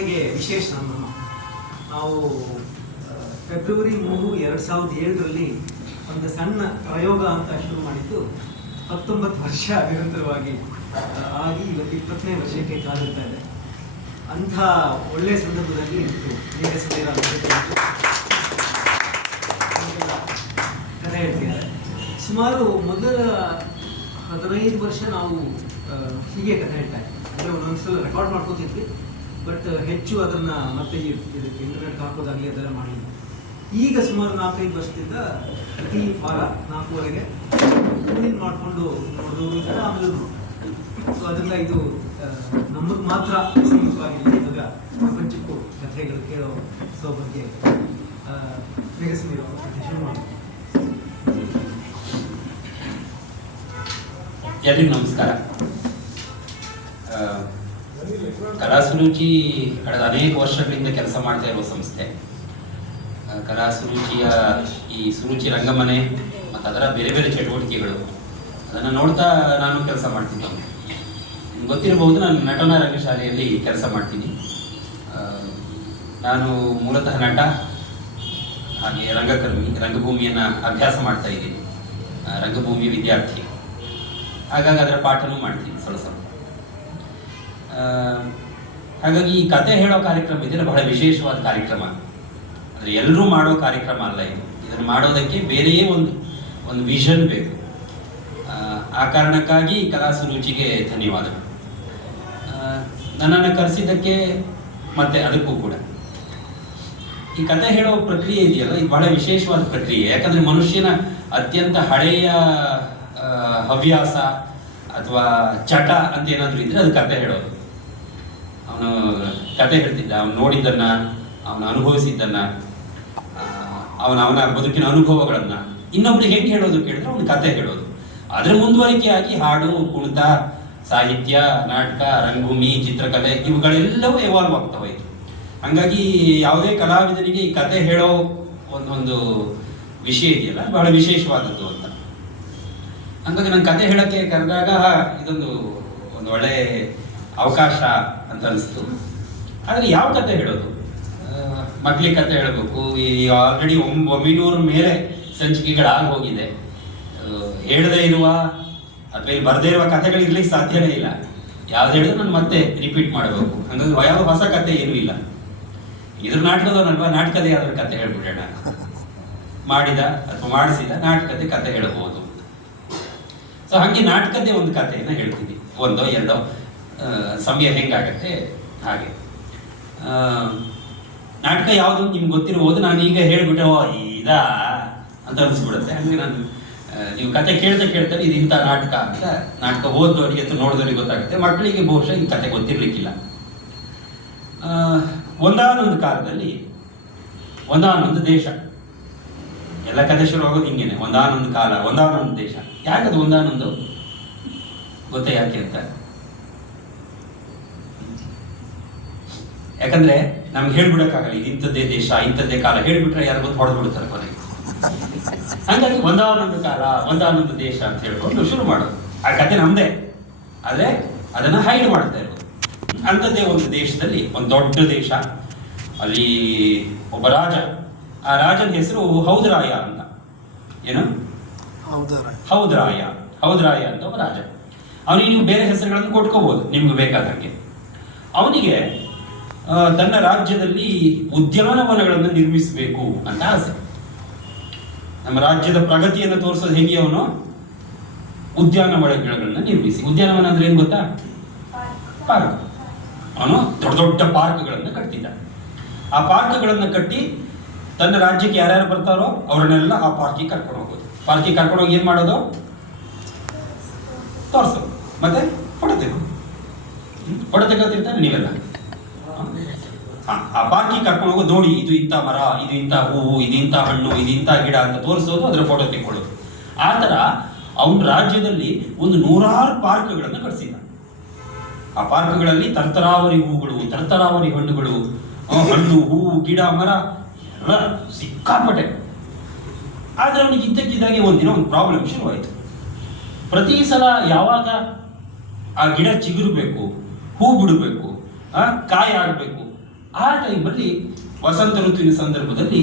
ಕಥೆಗೆ ವಿಶೇಷ. ನಾವು ಫೆಬ್ರವರಿ 3, 2007ರಲ್ಲಿ ಒಂದು ಸಣ್ಣ ಪ್ರಯೋಗ ಅಂತ ಶುರು ಮಾಡಿದ್ದು 19 ವರ್ಷ ನಿರಂತರವಾಗಿ ಆಗಿ ಇವತ್ತು 20ನೇ ವರ್ಷಕ್ಕೆ ಕಾಲಿಡ್ತಾ ಇದೆ. ಅಂಥ ಒಳ್ಳೆಯ ಸಂದರ್ಭದಲ್ಲಿ ಕಥೆ ಹೇಳ್ತಿದ್ದಾರೆ. ಸುಮಾರು ಮೊದಲ 15 ವರ್ಷ ನಾವು ಹೀಗೆ ಕಥೆ ಹೇಳ್ತಾ ಇದ್ವಿ. ಅಂದರೆ ಒಂದೊಂದ್ಸಲ ರೆಕಾರ್ಡ್ ಮಾಡ್ಕೋತಿದ್ವಿ, ಬಟ್ ಹೆಚ್ಚು ಅದನ್ನು ಮತ್ತೆ ಇದಕ್ಕೆ ಇಂಟರ್ನೆಟ್ ಹಾಕೋದಾಗಲಿ ಅದೆಲ್ಲ ಮಾಡಿದ್ವಿ. ಈಗ ಸುಮಾರು 4-5 ವರ್ಷದಿಂದ ಪ್ರತಿ ವಾರ 4ವರೆಗೆ ಮಾಡಿಕೊಂಡು ನೋಡೋರು ಇದ್ದಾರೆ, ಆಮೇಲೆ ಸೊ ಅದರಿಂದ ಇದು ನಮಗೆ ಮಾತ್ರ ಸೀಮಿತವಾಗಿಲ್ಲ. ಇವಾಗ ಪ್ರಪಂಚಕ್ಕೂ ಕಥೆಗಳು ಕೇಳೋ ಸೌಭಾಗ್ಯ ಮೇಘಸ್ಮಿರೋ ಕಥೆ ಶುರು ಮಾಡಿ. ಎಲ್ರಿಗೂ ನಮಸ್ಕಾರ. ಕಲಾಸುರುಚಿ ಕಳೆದ ಅನೇಕ ವರ್ಷಗಳಿಂದ ಕೆಲಸ ಮಾಡ್ತಾ ಇರುವ ಸಂಸ್ಥೆ. ಕಲಾಸುರುಚಿಯ ಈ ಸುರುಚಿ ರಂಗಮನೆ ಮತ್ತು ಅದರ ಬೇರೆ ಬೇರೆ ಚಟುವಟಿಕೆಗಳು ಅದನ್ನು ನೋಡ್ತಾ ನಾನು ಕೆಲಸ ಮಾಡ್ತೀನಿ. ನಿಮ್ಗೆ ಗೊತ್ತಿರಬಹುದು, ನಾನು ನಟನಾ ರಂಗಶಾಲೆಯಲ್ಲಿ ಕೆಲಸ ಮಾಡ್ತೀನಿ. ನಾನು ಮೂಲತಃ ನಟ, ಹಾಗೆ ರಂಗಕರ್ಮಿ, ರಂಗಭೂಮಿಯನ್ನು ಅಭ್ಯಾಸ ಮಾಡ್ತಾ ಇದ್ದೀನಿ, ರಂಗಭೂಮಿಯ ವಿದ್ಯಾರ್ಥಿ. ಹಾಗಾಗಿ ಅದರ ಪಾಠನೂ ಮಾಡ್ತೀನಿ ಸ್ವಲ್ಪ. ಹಾಗಾಗಿ ಈ ಕತೆ ಹೇಳೋ ಕಾರ್ಯಕ್ರಮ ಇದೆಯಲ್ಲ ಬಹಳ ವಿಶೇಷವಾದ ಕಾರ್ಯಕ್ರಮ. ಅಂದರೆ ಎಲ್ಲರೂ ಮಾಡೋ ಕಾರ್ಯಕ್ರಮ ಅಲ್ಲ ಇದು. ಇದನ್ನು ಮಾಡೋದಕ್ಕೆ ಬೇರೆಯೇ ಒಂದು ವಿಷನ್ ಬೇಕು. ಆ ಕಾರಣಕ್ಕಾಗಿ ಕಲಾಸುರುಚಿಗೆ ಧನ್ಯವಾದಗಳು. ನನ್ನನ್ನು ಕರೆಸಿದ್ದಕ್ಕೆ ಮತ್ತೆ ಅದಕ್ಕೂ ಕೂಡ. ಈ ಕತೆ ಹೇಳೋ ಪ್ರಕ್ರಿಯೆ ಇದೆಯಲ್ಲ, ಇದು ಬಹಳ ವಿಶೇಷವಾದ ಪ್ರಕ್ರಿಯೆ. ಯಾಕಂದರೆ ಮನುಷ್ಯನ ಅತ್ಯಂತ ಹಳೆಯ ಹವ್ಯಾಸ ಅಥವಾ ಚಟ ಅಂತ ಏನಾದರೂ ಇದ್ರೆ ಅದು ಕತೆ ಹೇಳೋದು. ಅವನು ಕತೆ ಹೇಳ್ತಿದ್ದ, ಅವನು ನೋಡಿದ್ದನ್ನು, ಅವನು ಅನುಭವಿಸಿದ್ದನ್ನು, ಅವನ ಬದುಕಿನ ಅನುಭವಗಳನ್ನು ಇನ್ನೊಬ್ರಿಗೆ ಹೆಂಗೆ ಹೇಳೋದು ಕೇಳಿದ್ರೆ ಅವನು ಕತೆ ಹೇಳೋದು. ಅದರ ಮುಂದುವರಿಕೆಯಾಗಿ ಹಾಡು, ಕುಣಿತ, ಸಾಹಿತ್ಯ, ನಾಟಕ, ರಂಗಭೂಮಿ, ಚಿತ್ರಕಲೆ ಇವುಗಳೆಲ್ಲವೂ ಎವಾಲ್ವ್ ಆಗ್ತಾ ಹೋಯಿತು. ಹಾಗಾಗಿ ಯಾವುದೇ ಕಲಾವಿದನಿಗೆ ಈ ಕತೆ ಹೇಳೋ ಒಂದು ವಿಷಯ ಇದೆಯಲ್ಲ ಬಹಳ ವಿಶೇಷವಾದದ್ದು ಅಂತ. ಹಾಗಾಗಿ ನಾನು ಕತೆ ಹೇಳೋಕ್ಕೆ ಕರೆದಾಗ ಇದೊಂದು ಒಳ್ಳೆ ಅವಕಾಶ ಅಂತ ಅನಿಸ್ತು. ಆದರೆ ಯಾವ ಕತೆ ಹೇಳೋದು? ಮಕ್ಕಳಿಗೆ ಕತೆ ಹೇಳಬೇಕು. ಈ ಆಲ್ರೆಡಿ 900 ಮೇಲೆ ಸಂಚಿಕೆಗಳಾಗಿ ಹೋಗಿದೆ. ಹೇಳದೇ ಇರುವ ಅಥವಾ ಇಲ್ಲಿ ಬರದೇ ಇರುವ ಕಥೆಗಳು ಇರ್ಲಿಕ್ಕೆ ಸಾಧ್ಯನೇ ಇಲ್ಲ. ಯಾವ್ದು ಹೇಳಿದ್ರು ನಾನು ಮತ್ತೆ ರಿಪೀಟ್ ಮಾಡಬೇಕು. ಹಾಗಾಗಿ ಯಾವ ಹೊಸ ಕತೆ ಏನೂ ಇಲ್ಲ. ಇದ್ರ ನಾಟಕದವನಲ್ವಾ, ನಾಟಕದ ಯಾವ್ದಾದ್ರು ಕತೆ ಹೇಳ್ಬಿಡೋಣ. ಮಾಡಿದ ಅಥವಾ ಮಾಡಿಸಿದ ನಾಟಕತೆ ಕತೆ ಹೇಳಬಹುದು. ಸೊ ಹಾಗೆ ನಾಟಕದೇ ಒಂದು ಕಥೆಯನ್ನು ಹೇಳ್ತೀನಿ, 1-2 ಸಮಯ ಹೆಂಗಾಗತ್ತೆ ಹಾಗೆ. ನಾಟಕ ಯಾವುದು ನಿಮ್ಗೆ ಗೊತ್ತಿರ್ಬೋದು. ನಾನು ಈಗ ಹೇಳ್ಬಿಟ್ಟೆ ಇದಾ ಅಂತ ಅನಿಸ್ಬಿಡುತ್ತೆ. ಹಾಗೆ ನಾನು ನೀವು ಕತೆ ಕೇಳ್ತಾರೆ ಇದು ಇಂಥ ನಾಟಕ ಅಂತ. ನಾಟಕ ಓದೋರಿಗೆ ಅಥವಾ ನೋಡಿದವ್ರಿಗೆ ಗೊತ್ತಾಗುತ್ತೆ. ಮಕ್ಕಳಿಗೆ ಬಹುಶಃ ಈ ಕತೆ ಗೊತ್ತಿರ್ಲಿಕ್ಕಿಲ್ಲ. ಒಂದಾನೊಂದು ಕಾಲದಲ್ಲಿ ಒಂದಾನೊಂದು ದೇಶ, ಎಲ್ಲ ಕತೆ ಶುರು ಆಗೋದು ಹಿಂಗೇನೆ. ಒಂದಾನೊಂದು ಕಾಲ, ಒಂದಾನೊಂದು ದೇಶ. ಯಾಕದು ಒಂದಾನೊಂದು ಗೊತ್ತೇ ಯಾಕೆ ಅಂತ? ಯಾಕಂದ್ರೆ ನಮ್ಗೆ ಹೇಳ್ಬಿಡಕ್ಕಾಗಲ್ಲ ಇದು ಇಂಥದ್ದೇ ದೇಶ, ಇಂಥದ್ದೇ ಕಾಲ. ಹೇಳ್ಬಿಟ್ರೆ ಯಾರು ಬಂದು ಹೊಡೆದ್ಬಿಡ್ತಾರೆ ಕೊನೆಗೆ. ಹಂಗಾಗಿ ಒಂದಾನೊಂದು ಕಾಲ, ಒಂದಾನೊಂದು ದೇಶ ಅಂತ ಹೇಳ್ಕೊಂಡು ಶುರು ಮಾಡೋದು. ಆ ಕತೆ ನಮ್ದೇ, ಆದ್ರೆ ಅದನ್ನ ಹೈಡ್ ಮಾಡ್ತಾ ಇರೋದು. ಅಂಥದ್ದೇ ಒಂದು ದೇಶದಲ್ಲಿ, ಒಂದು ದೊಡ್ಡ ದೇಶ, ಅಲ್ಲಿ ಒಬ್ಬ ರಾಜ. ಆ ರಾಜನ ಹೆಸರು ಹೌದರಾಯ ಅಂತ. ಏನು? ಹೌದರಾಯ ಅಂತ ಒಬ್ಬ ರಾಜ. ಅವನಿಗೆ ನೀವು ಬೇರೆ ಹೆಸರುಗಳನ್ನು ಕೊಟ್ಕೋಬಹುದು ನಿಮ್ಗೆ ಬೇಕಾದಂಗೆ. ಅವನಿಗೆ ತನ್ನ ರಾಜ್ಯದಲ್ಲಿ ಉದ್ಯಾನವನಗಳನ್ನು ನಿರ್ಮಿಸಬೇಕು ಅಂತ ಆಸೆ. ನಮ್ಮ ರಾಜ್ಯದ ಪ್ರಗತಿಯನ್ನು ತೋರಿಸೋದು ಹೇಗೆ? ಅವನು ಉದ್ಯಾನವನಗಳನ್ನು ನಿರ್ಮಿಸಿ. ಉದ್ಯಾನವನ ಅಂದ್ರೆ ಏನ್ ಗೊತ್ತಾ? ಪಾರ್ಕ್. ಅವನು ದೊಡ್ಡ ದೊಡ್ಡ ಪಾರ್ಕ್ಗಳನ್ನು ಕಟ್ತಿದ್ದ. ಆ ಪಾರ್ಕ್ಗಳನ್ನು ಕಟ್ಟಿ ತನ್ನ ರಾಜ್ಯಕ್ಕೆ ಯಾರ್ಯಾರು ಬರ್ತಾರೋ ಅವ್ರನ್ನೆಲ್ಲ ಆ ಪಾರ್ಕಿಗೆ ಕರ್ಕೊಂಡು ಹೋಗೋದು. ಪಾರ್ಕಿಗೆ ಕರ್ಕೊಂಡು ಹೋಗಿ ಏನ್ ಮಾಡೋದು? ತೋರಿಸೋದು, ಮತ್ತೆ ಫೋಟೋ ತೆಗೋತಿರ್ತಾರೆ ನೀವೆಲ್ಲ. ಆ ಪಾರ್ಕಿಗೆ ಕರ್ಕೊಂಡು ಹೋಗೋದು. ನೋಡಿ, ಇದು ಇಂಥ ಮರ, ಇದು ಇಂಥ ಹೂವು, ಇದು ಇಂಥ ಹಣ್ಣು, ಇದು ಇಂಥ ಗಿಡ ಅಂತ ತೋರಿಸೋದು, ಅದರ ಫೋಟೋ ತೆಕ್ಕೊಳ್ಳೋದು. ಆ ಥರ ಅವನ ರಾಜ್ಯದಲ್ಲಿ ಒಂದು 100 ಪಾರ್ಕ್ಗಳನ್ನು ಕಟ್ಸಿದ್ದ. ಆ ಪಾರ್ಕ್ಗಳಲ್ಲಿ ತರ್ತರಾವರಿ ಹೂಗಳು, ತರ್ತರಾವರಿ ಹಣ್ಣುಗಳು, ಹಣ್ಣು, ಹೂವು, ಗಿಡ, ಮರ ಎಲ್ಲ ಸಿಕ್ಕಾಪಟ್ಟೆ. ಆದರೆ ಅವನಿಗೆ ಇದ್ದಕ್ಕಿದ್ದಾಗೆ ಒಂದಿನ ಒಂದು ಪ್ರಾಬ್ಲಮ್ ಶುರುವಾಯಿತು. ಪ್ರತಿ ಸಲ ಯಾವಾಗ ಆ ಗಿಡ ಚಿಗುರಬೇಕು, ಹೂ ಬಿಡಬೇಕು, ಕಾಯಿ ಆಗಬೇಕು, ಆ ಟೈಮಲ್ಲಿ ವಸಂತ ಋತುವಿನ ಸಂದರ್ಭದಲ್ಲಿ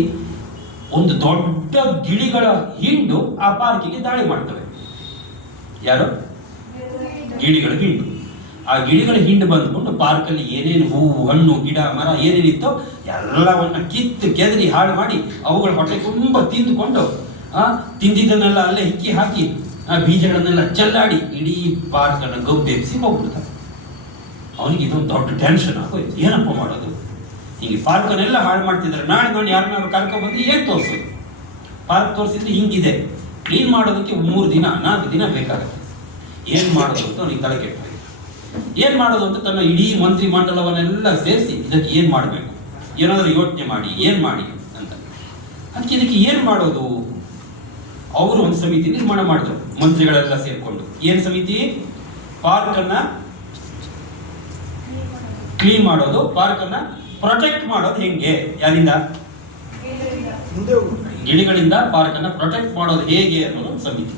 ಒಂದು ದೊಡ್ಡ ಗಿಳಿಗಳ ಹಿಂಡು ಆ ಪಾರ್ಕಿಗೆ ದಾಳಿ ಮಾಡ್ತವೆ. ಯಾರು? ಗಿಳಿಗಳ ಹಿಂಡು. ಆ ಗಿಳಿಗಳ ಹಿಂಡು ಬಂದ್ಕೊಂಡು ಪಾರ್ಕಲ್ಲಿ ಏನೇನು ಹೂವು, ಹಣ್ಣು, ಗಿಡ, ಮರ ಏನೇನಿತ್ತೋ ಎಲ್ಲವನ್ನ ಕಿತ್ತು ಕೆದರಿ ಹಾಳು ಮಾಡಿ ಅವುಗಳ ಹೊಟ್ಟೆ ತುಂಬ ತಿಂದುಕೊಂಡು ತಿಂದಿದ್ದನ್ನೆಲ್ಲ ಅಲ್ಲೇ ಹಿಕ್ಕಿ ಹಾಕಿ ಆ ಬೀಜಗಳನ್ನೆಲ್ಲ ಚೆಲ್ಲಾಡಿ ಇಡೀ ಪಾರ್ಕನ್ನು ಗಬ್ಬೆಬ್ಸಿ ಹೋಗ್ಬಿಡ್ತಾರೆ. ಅವನಿಗೆ ಇದೊಂದು ದೊಡ್ಡ ಟೆನ್ಷನ್ ಆಗೋಯ್ತು. ಏನಪ್ಪ ಮಾಡೋದು? ಹೀಗೆ ಪಾರ್ಕನ್ನೆಲ್ಲ ಹಾಳು ಮಾಡ್ತಿದ್ದಾರೆ. ನಾಳೆ ನೋಡಿ ಯಾರನ್ನಾರು ಕರ್ಕೊಂಡ್ಬಂದು ಏನು ತೋರಿಸೋದು? ಪಾರ್ಕ್ ತೋರಿಸಿದ್ರೆ ಹಿಂಗಿದೆ, ಕ್ಲೀನ್ ಮಾಡೋದಕ್ಕೆ 3 ದಿನ 4 ದಿನ ಬೇಕಾಗುತ್ತೆ. ಏನು ಮಾಡೋದು ಅಂತ ಅವನಿಗೆ ತಲೆ ಕೆಟ್ಟ. ಏನು ಮಾಡೋದು ಅಂತ ತನ್ನ ಇಡೀ ಮಂತ್ರಿ ಮಂಡಲವನ್ನೆಲ್ಲ ಸೇರಿಸಿ ಇದಕ್ಕೆ ಏನು ಮಾಡಬೇಕು, ಏನಾದರೂ ಯೋಚನೆ ಮಾಡಿ ಏನು ಮಾಡಿ ಅಂತ. ಅದಕ್ಕೆ ಇದಕ್ಕೆ ಏನು ಮಾಡೋದು? ಅವರು ಒಂದು ಸಮಿತಿ ನಿರ್ಮಾಣ ಮಾಡಿದ್ರು, ಮಂತ್ರಿಗಳೆಲ್ಲ ಸೇರಿಕೊಂಡು. ಏನು ಸಮಿತಿ? ಪಾರ್ಕನ್ನು ಕ್ಲೀನ್ ಮಾಡೋದು, ಪಾರ್ಕನ್ನು ಪ್ರೊಟೆಕ್ಟ್ ಮಾಡೋದು ಹೆಂಗೆ? ಯಾರಿಂದ? ಗಿಳಿಗಳಿಂದ ಪಾರ್ಕನ್ನು ಪ್ರೊಟೆಕ್ಟ್ ಮಾಡೋದು ಹೇಗೆ ಅನ್ನೋದು ಒಂದು ಸಮಿತಿ.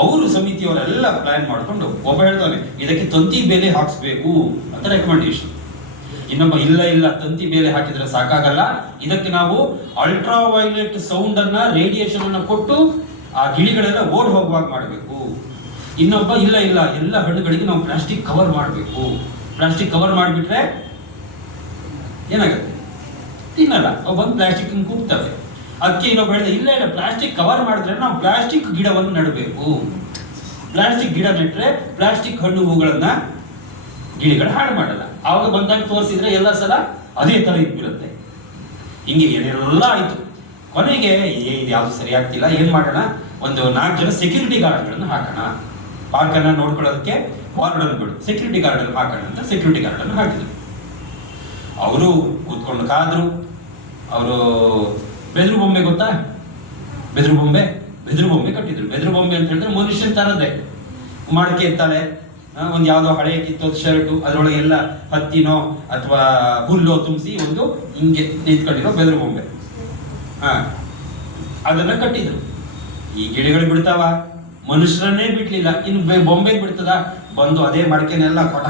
ಅವರು ಸಮಿತಿಯವರೆಲ್ಲ ಪ್ಲಾನ್ ಮಾಡಿಕೊಂಡು ಒಬ್ಬ ಹೇಳ್ತಾನೆ ಇದಕ್ಕೆ ತಂತಿ ಬೇಲೆ ಹಾಕಿಸ್ಬೇಕು ಅಂತ ರೆಕಮೆಂಡೇಶನ್. ಇನ್ನೊಬ್ಬ ಇಲ್ಲ ತಂತಿ ಬೇಲೆ ಹಾಕಿದ್ರೆ ಸಾಕಾಗಲ್ಲ, ಇದಕ್ಕೆ ನಾವು ಅಲ್ಟ್ರಾ ವೈಲೆಟ್ ಸೌಂಡ್ ಅನ್ನ, ರೇಡಿಯೇಷನ್ ಅನ್ನ ಕೊಟ್ಟು ಆ ಗಿಳಿಗಳೆಲ್ಲ ಓಡ್ ಹೋಗುವಾಗ ಮಾಡಬೇಕು. ಇನ್ನೊಬ್ಬ ಇಲ್ಲ ಎಲ್ಲ ಹಣ್ಣುಗಳಿಗೆ ನಾವು ಪ್ಲಾಸ್ಟಿಕ್ ಕವರ್ ಮಾಡಬೇಕು. ಪ್ಲಾಸ್ಟಿಕ್ ಕವರ್ ಮಾಡಿಬಿಟ್ರೆ ಏನಾಗುತ್ತೆ? ತಿನ್ನಲ್ಲ, ಅವು ಬಂದು ಪ್ಲಾಸ್ಟಿಕ್ ಕೂಗ್ತವೆ. ಅದಕ್ಕೆ ಇನ್ನೊಬ್ಬ ಹೇಳಿದೆ ಇಲ್ಲ ಪ್ಲಾಸ್ಟಿಕ್ ಕವರ್ ಮಾಡಿದ್ರೆ ನಾವು ಪ್ಲಾಸ್ಟಿಕ್ ಗಿಡವನ್ನು ನೆಡಬೇಕು. ಪ್ಲಾಸ್ಟಿಕ್ ಗಿಡ ನೆಟ್ಟರೆ ಪ್ಲಾಸ್ಟಿಕ್ ಹಣ್ಣು ಹೂಗಳನ್ನ ಗಿಳಿಗಳು ಹಾಳು ಮಾಡಲ್ಲ. ಆವಾಗ ಬಂದಾಗ ತೋರಿಸಿದ್ರೆ ಎಲ್ಲ ಸಲ ಅದೇ ತರ ಇದ್ಬಿಡುತ್ತೆ. ಹಿಂಗೆ ಏನೆಲ್ಲ ಆಯ್ತು. ಕೊನೆಗೆ ಇದು ಯಾವುದು ಸರಿ ಆಗ್ತಿಲ್ಲ, ಏನ್ ಮಾಡೋಣ, ಒಂದು 4 ಜನ ಸೆಕ್ಯೂರಿಟಿ ಗಾರ್ಡ್ಗಳನ್ನು ಹಾಕೋಣ, ಪಾರ್ಕನ್ನು ನೋಡ್ಕೊಳ್ಳೋದಕ್ಕೆ ವಾರ್ಡನ್ಗಳು ಸೆಕ್ಯೂರಿಟಿ ಗಾರ್ಡ್ ಹಾಕೋಣ ಅಂತ ಸೆಕ್ಯೂರಿಟಿ ಗಾರ್ಡನ್ನು ಹಾಕಿದ್ರು. ಅವರು ಕೂತ್ಕೊಂಡು ಕಾದ್ರು. ಅವರು ಬೆದರು ಬೊಂಬೆ ಗೊತ್ತಾ? ಬೆದರು ಬೊಂಬೆ ಕಟ್ಟಿದ್ರು. ಬೆದರು ಬೊಂಬೆ ಅಂತ ಹೇಳಿದ್ರೆ ಮನುಷ್ಯನ್ ತರದೆ ಮಡಕೆ ಇರ್ತಾಳೆ, ಒಂದು ಯಾವುದೋ ಹಳೆಯ ಕಿತ್ತೋದ್ ಶರ್ಟು, ಅದರೊಳಗೆ ಎಲ್ಲ ಹತ್ತಿನೋ ಅಥವಾ ಹುಲ್ಲೋ ತುಂಬಿಸಿ ಒಂದು ಹಿಂಗೆ ನಿಂತ್ಕೊಂಡಿರೋ ಬೆದರು ಬೊಂಬೆ, ಅದನ್ನ ಕಟ್ಟಿದ್ರು. ಈ ಗಿಳಿಗಳು ಬಿಡ್ತಾವ? ಮನುಷ್ಯರನ್ನೇ ಬಿಡ್ಲಿಲ್ಲ, ಇನ್ನು ಬೊಂಬೆ ಬಿಡ್ತದ? ಬಂದು ಅದೇ ಮಡಕೆನೆಲ್ಲ ಕೊಟ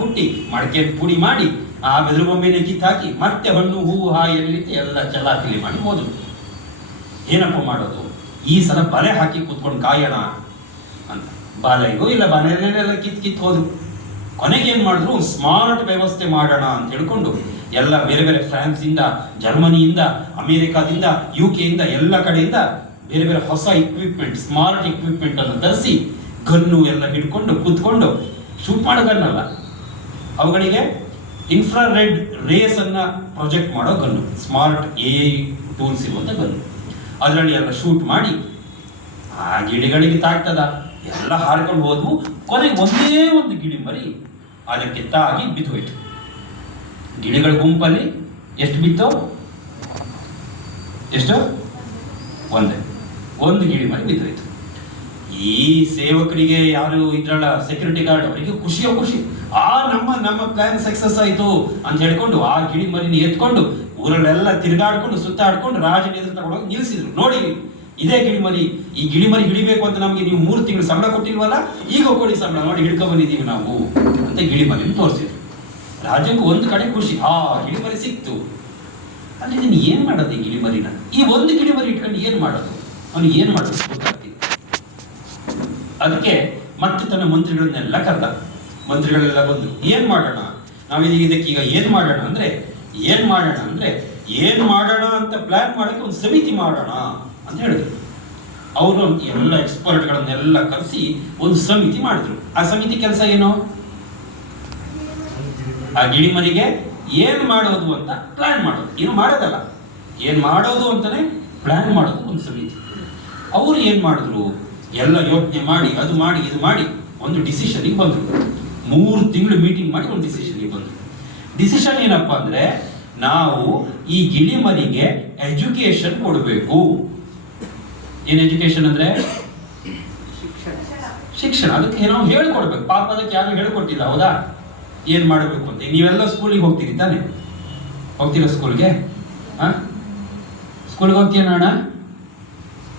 ಕುಟ್ಟಿ ಮಡಕೆ ಪುಡಿ ಮಾಡಿ ಆ ಬೆದರು ಬೊಂಬೆನ ಕಿತ್ತಾಕಿ ಮತ್ತೆ ಹಣ್ಣು ಹೂವು ಎಲ್ಲಿ ಎಲ್ಲ ಚಲಾಕಿಲಿ ಮಾಡಿ ಹೋದ್ರು. ಏನಪ್ಪ ಮಾಡೋದು? ಈ ಸಲ ಬಲೆ ಹಾಕಿ ಕೂತ್ಕೊಂಡು ಕಾಯೋಣ ಅಂತ. ಬಾಲೆಗೂ ಇಲ್ಲ ಬನೆಲ್ಲ ಕಿತ್ ಹೋದ್ರು. ಕೊನೆಗೆ ಏನ್ ಮಾಡಿದ್ರು, ಒಂದು ಸ್ಮಾರ್ಟ್ ವ್ಯವಸ್ಥೆ ಮಾಡೋಣ ಅಂತ ಹೇಳ್ಕೊಂಡು ಎಲ್ಲ ಬೇರೆ ಫ್ರಾನ್ಸ್ ಇಂದ, ಜರ್ಮನಿಯಿಂದ, ಅಮೆರಿಕಾದಿಂದ, UK ಇಂದ ಎಲ್ಲ ಕಡೆಯಿಂದ ಬೇರೆ ಹೊಸ ಇಕ್ವಿಪ್ಮೆಂಟ್, ಸ್ಮಾರ್ಟ್ ಇಕ್ವಿಪ್ಮೆಂಟ್ ಅನ್ನು ತರಿಸಿ ಗನ್ನು ಎಲ್ಲ ಹಿಡ್ಕೊಂಡು ಕೂತ್ಕೊಂಡು ಶೂಟ್ ಮಾಡೋ ಗನ್ನಲ್ಲ, ಅವುಗಳಿಗೆ ಇನ್ಫ್ರಾರೆಡ್ ರೇಸ್ ಅನ್ನ ಪ್ರೊಜೆಕ್ಟ್ ಮಾಡೋ ಗನ್ನು, ಸ್ಮಾರ್ಟ್ AI ಟೂಲ್ಸ್ ಇರುವಂತ ಗನ್ನು. ಅದರಲ್ಲಿ ಎಲ್ಲ ಶೂಟ್ ಮಾಡಿ ಆ ಗಿಳಿಗಳಿಗೆ ತಾಗ್ತದ, ಎಲ್ಲ ಹಾರ್ಕೊಂಡು ಹೋದ್ವು. ಕೊನೆಗೆ ಒಂದೇ ಒಂದು ಗಿಳಿ ಮರಿ ಅದಕ್ಕೆ ತಾಗಿ ಬಿದ್ದೋಯ್ತು. ಗಿಳಿಗಳ ಗುಂಪಲ್ಲಿ ಎಷ್ಟು ಬಿತ್ತೋ? ಎಷ್ಟು? ಒಂದು ಗಿಳಿ ಮರಿ ಬಿದ್ದೋಯ್ತು. ಈ ಸೇವಕರಿಗೆ ಯಾರು ಇದ್ರಲ್ಲ ಸೆಕ್ಯೂರಿಟಿ ಗಾರ್ಡ್, ಅವರಿಗೆ ಖುಷಿ. ನಮ್ಮ ಪ್ಲಾನ್ ಸಕ್ಸಸ್ ಆಯ್ತು ಅಂತ ಹೇಳ್ಕೊಂಡು ಆ ಗಿಳಿ ಮರಿನ ಎತ್ಕೊಂಡು ಊರಲ್ಲೆಲ್ಲ ತಿರುಗಾಡ್ಕೊಂಡು ಸುತ್ತಾಡ್ಕೊಂಡು ರಾಜನ ಎದುರು ತಗೊಂಡೋಗಿ ನಿಲ್ಲಿಸಿದ್ರು. ನೋಡಿ ಇದೇ ಗಿಳಿ ಮರಿ, ಈ ಗಿಳಿ ಮರಿ ಹಿಡಿಬೇಕು ಅಂತ ನಮಗೆ ನೀವು 3 ತಿಂಗಳು ಸಂಬಳ ಕೊಟ್ಟಿಲ್ವಲ್ಲ, ಈಗ ಕೊಡಿ ಸಂಬಳ, ನೋಡಿ ಹಿಡ್ಕೊ ಬಂದಿದ್ದೀವಿ ನಾವು ಅಂತ ಗಿಳಿ ಮರಿನ ತೋರಿಸಿದ್ರು. ರಾಜಂಗೂ ಒಂದು ಕಡೆ ಖುಷಿ, ಗಿಳಿ ಮರಿ ಸಿಕ್ತು. ಅಲ್ಲಿ ಇದನ್ನು ಏನ್ ಮಾಡೋದು? ಈ ಗಿಳಿ ಮರಿನ, ಈ ಒಂದು ಗಿಳಿ ಮರಿ ಇಟ್ಕೊಂಡು ಏನ್ ಮಾಡೋದು? ಅವನಿಗೆ ಏನ್ ಮಾಡೋದು ಗೊತ್ತಾಗ್ತಿಲ್ಲ. ಅದಕ್ಕೆ ಮತ್ತೆ ತನ್ನ ಮಂತ್ರಿಗಳನ್ನೆಲ್ಲ ಕರೆದ. ಮಂತ್ರಿಗಳೆಲ್ಲ ಬಂದ್ರು, ಏನ್ ಮಾಡೋಣ ಇದಕ್ಕೆ ಈಗ ಏನ್ ಮಾಡೋಣ ಅಂದ್ರೆ ಏನ್ ಮಾಡೋಣ ಅಂತ ಪ್ಲಾನ್ ಮಾಡಕ್ಕೆ ಒಂದು ಸಮಿತಿ ಮಾಡೋಣ ಅಂತ ಹೇಳಿದ್ರು. ಅವರು ಎಲ್ಲ ಎಕ್ಸ್ಪರ್ಟ್ಗಳನ್ನೆಲ್ಲ ಕರೆಸಿ ಒಂದು ಸಮಿತಿ ಮಾಡಿದ್ರು. ಆ ಸಮಿತಿ ಕೆಲಸ ಏನು? ಆ ಗಿಳಿ ಮರಿಗೆ ಏನ್ ಮಾಡೋದು ಅಂತ ಪ್ಲಾನ್ ಮಾಡೋದು, ಏನು ಮಾಡೋದಲ್ಲ, ಏನ್ ಮಾಡೋದು ಅಂತಾನೆ ಪ್ಲಾನ್ ಮಾಡೋದು ಒಂದು ಸಮಿತಿ. ಅವರು ಏನ್ ಮಾಡಿದ್ರು, ಎಲ್ಲ ಯೋಚನೆ ಮಾಡಿ ಅದು ಮಾಡಿ ಇದು ಮಾಡಿ ಒಂದು ಡಿಸಿಷನ್ಗೆ ಬಂದ್ರು. 3 ತಿಂಗಳು ಮೀಟಿಂಗ್ ಮಾಡಿ ಒಂದು ಡಿಸಿಷನ್ಗೆ ಬಂದ್ರು. ಡಿಸಿಷನ್ ಏನಪ್ಪ ಅಂದ್ರೆ, ನಾವು ಈ ಗಿಳಿ ಮರಿಗೆ ಎಜುಕೇಶನ್ ಕೊಡಬೇಕು. ಏನ್ ಎಜುಕೇಶನ್ ಅಂದ್ರೆ? ಶಿಕ್ಷಣ. ಅದಕ್ಕೆ ನಾವು ಹೇಳ್ಕೊಡ್ಬೇಕು. ಪಾಪ ಅದಕ್ಕೆ ಯಾರು ಹೇಳ್ಕೊಟ್ಟಿಲ್ಲ, ಹೌದಾ? ಏನ್ ಮಾಡಬೇಕು ಅಂತ. ನೀವೆಲ್ಲ ಸ್ಕೂಲಿಗೆ ಹೋಗ್ತೀರಿ ತಾನೆ? ಹೋಗ್ತೀರಾ ಸ್ಕೂಲ್ಗೆ? ಸ್ಕೂಲ್ಗೆ ಹೋಗ್ತೀಯ ನಾಣ?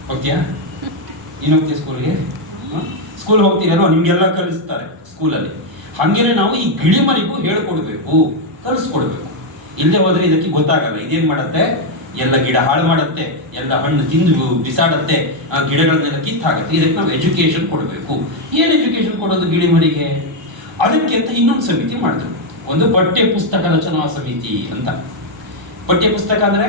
ಹೋಗ್ತೀಯಾ? ನೀನು ಹೋಗ್ತೀಯ ಸ್ಕೂಲ್ಗೆ? ಸ್ಕೂಲ್ ಹೋಗ್ತೀರೇನೋ, ನಿಮ್ಗೆಲ್ಲ ಕಲಿಸ್ತಾರೆ ಸ್ಕೂಲಲ್ಲಿ. ಹಂಗೇನೆ ನಾವು ಈ ಗಿಳಿ ಮರಿಗೂ ಹೇಳ್ಕೊಡ್ಬೇಕು, ಕಲಿಸ್ಕೊಡ್ಬೇಕು. ಇಲ್ಲದೆ ಹೋದ್ರೆ ಇದಕ್ಕೆ ಗೊತ್ತಾಗಲ್ಲ. ಇದೇನ್ ಮಾಡತ್ತೆ, ಎಲ್ಲ ಗಿಡ ಹಾಳು ಮಾಡತ್ತೆ, ಎಲ್ಲ ಹಣ್ಣು ತಿಂದು ಬಿಸಾಡತ್ತೆ, ಆ ಗಿಡಗಳನ್ನೆಲ್ಲ ಕಿತ್ತಾಗತ್ತೆ. ಇದಕ್ಕೆ ನಾವು ಎಜುಕೇಶನ್ ಕೊಡಬೇಕು. ಏನ್ ಎಜುಕೇಶನ್ ಕೊಡೋದು ಗಿಳಿ ಮರಿಗೆ? ಅದಕ್ಕೆ ಅಂತ ಇನ್ನೊಂದು ಸಮಿತಿ ಮಾಡಿದ್ರು, ಒಂದು ಪಠ್ಯ ಪುಸ್ತಕ ರಚನಾ ಸಮಿತಿ ಅಂತ. ಪಠ್ಯ ಪುಸ್ತಕ ಅಂದ್ರೆ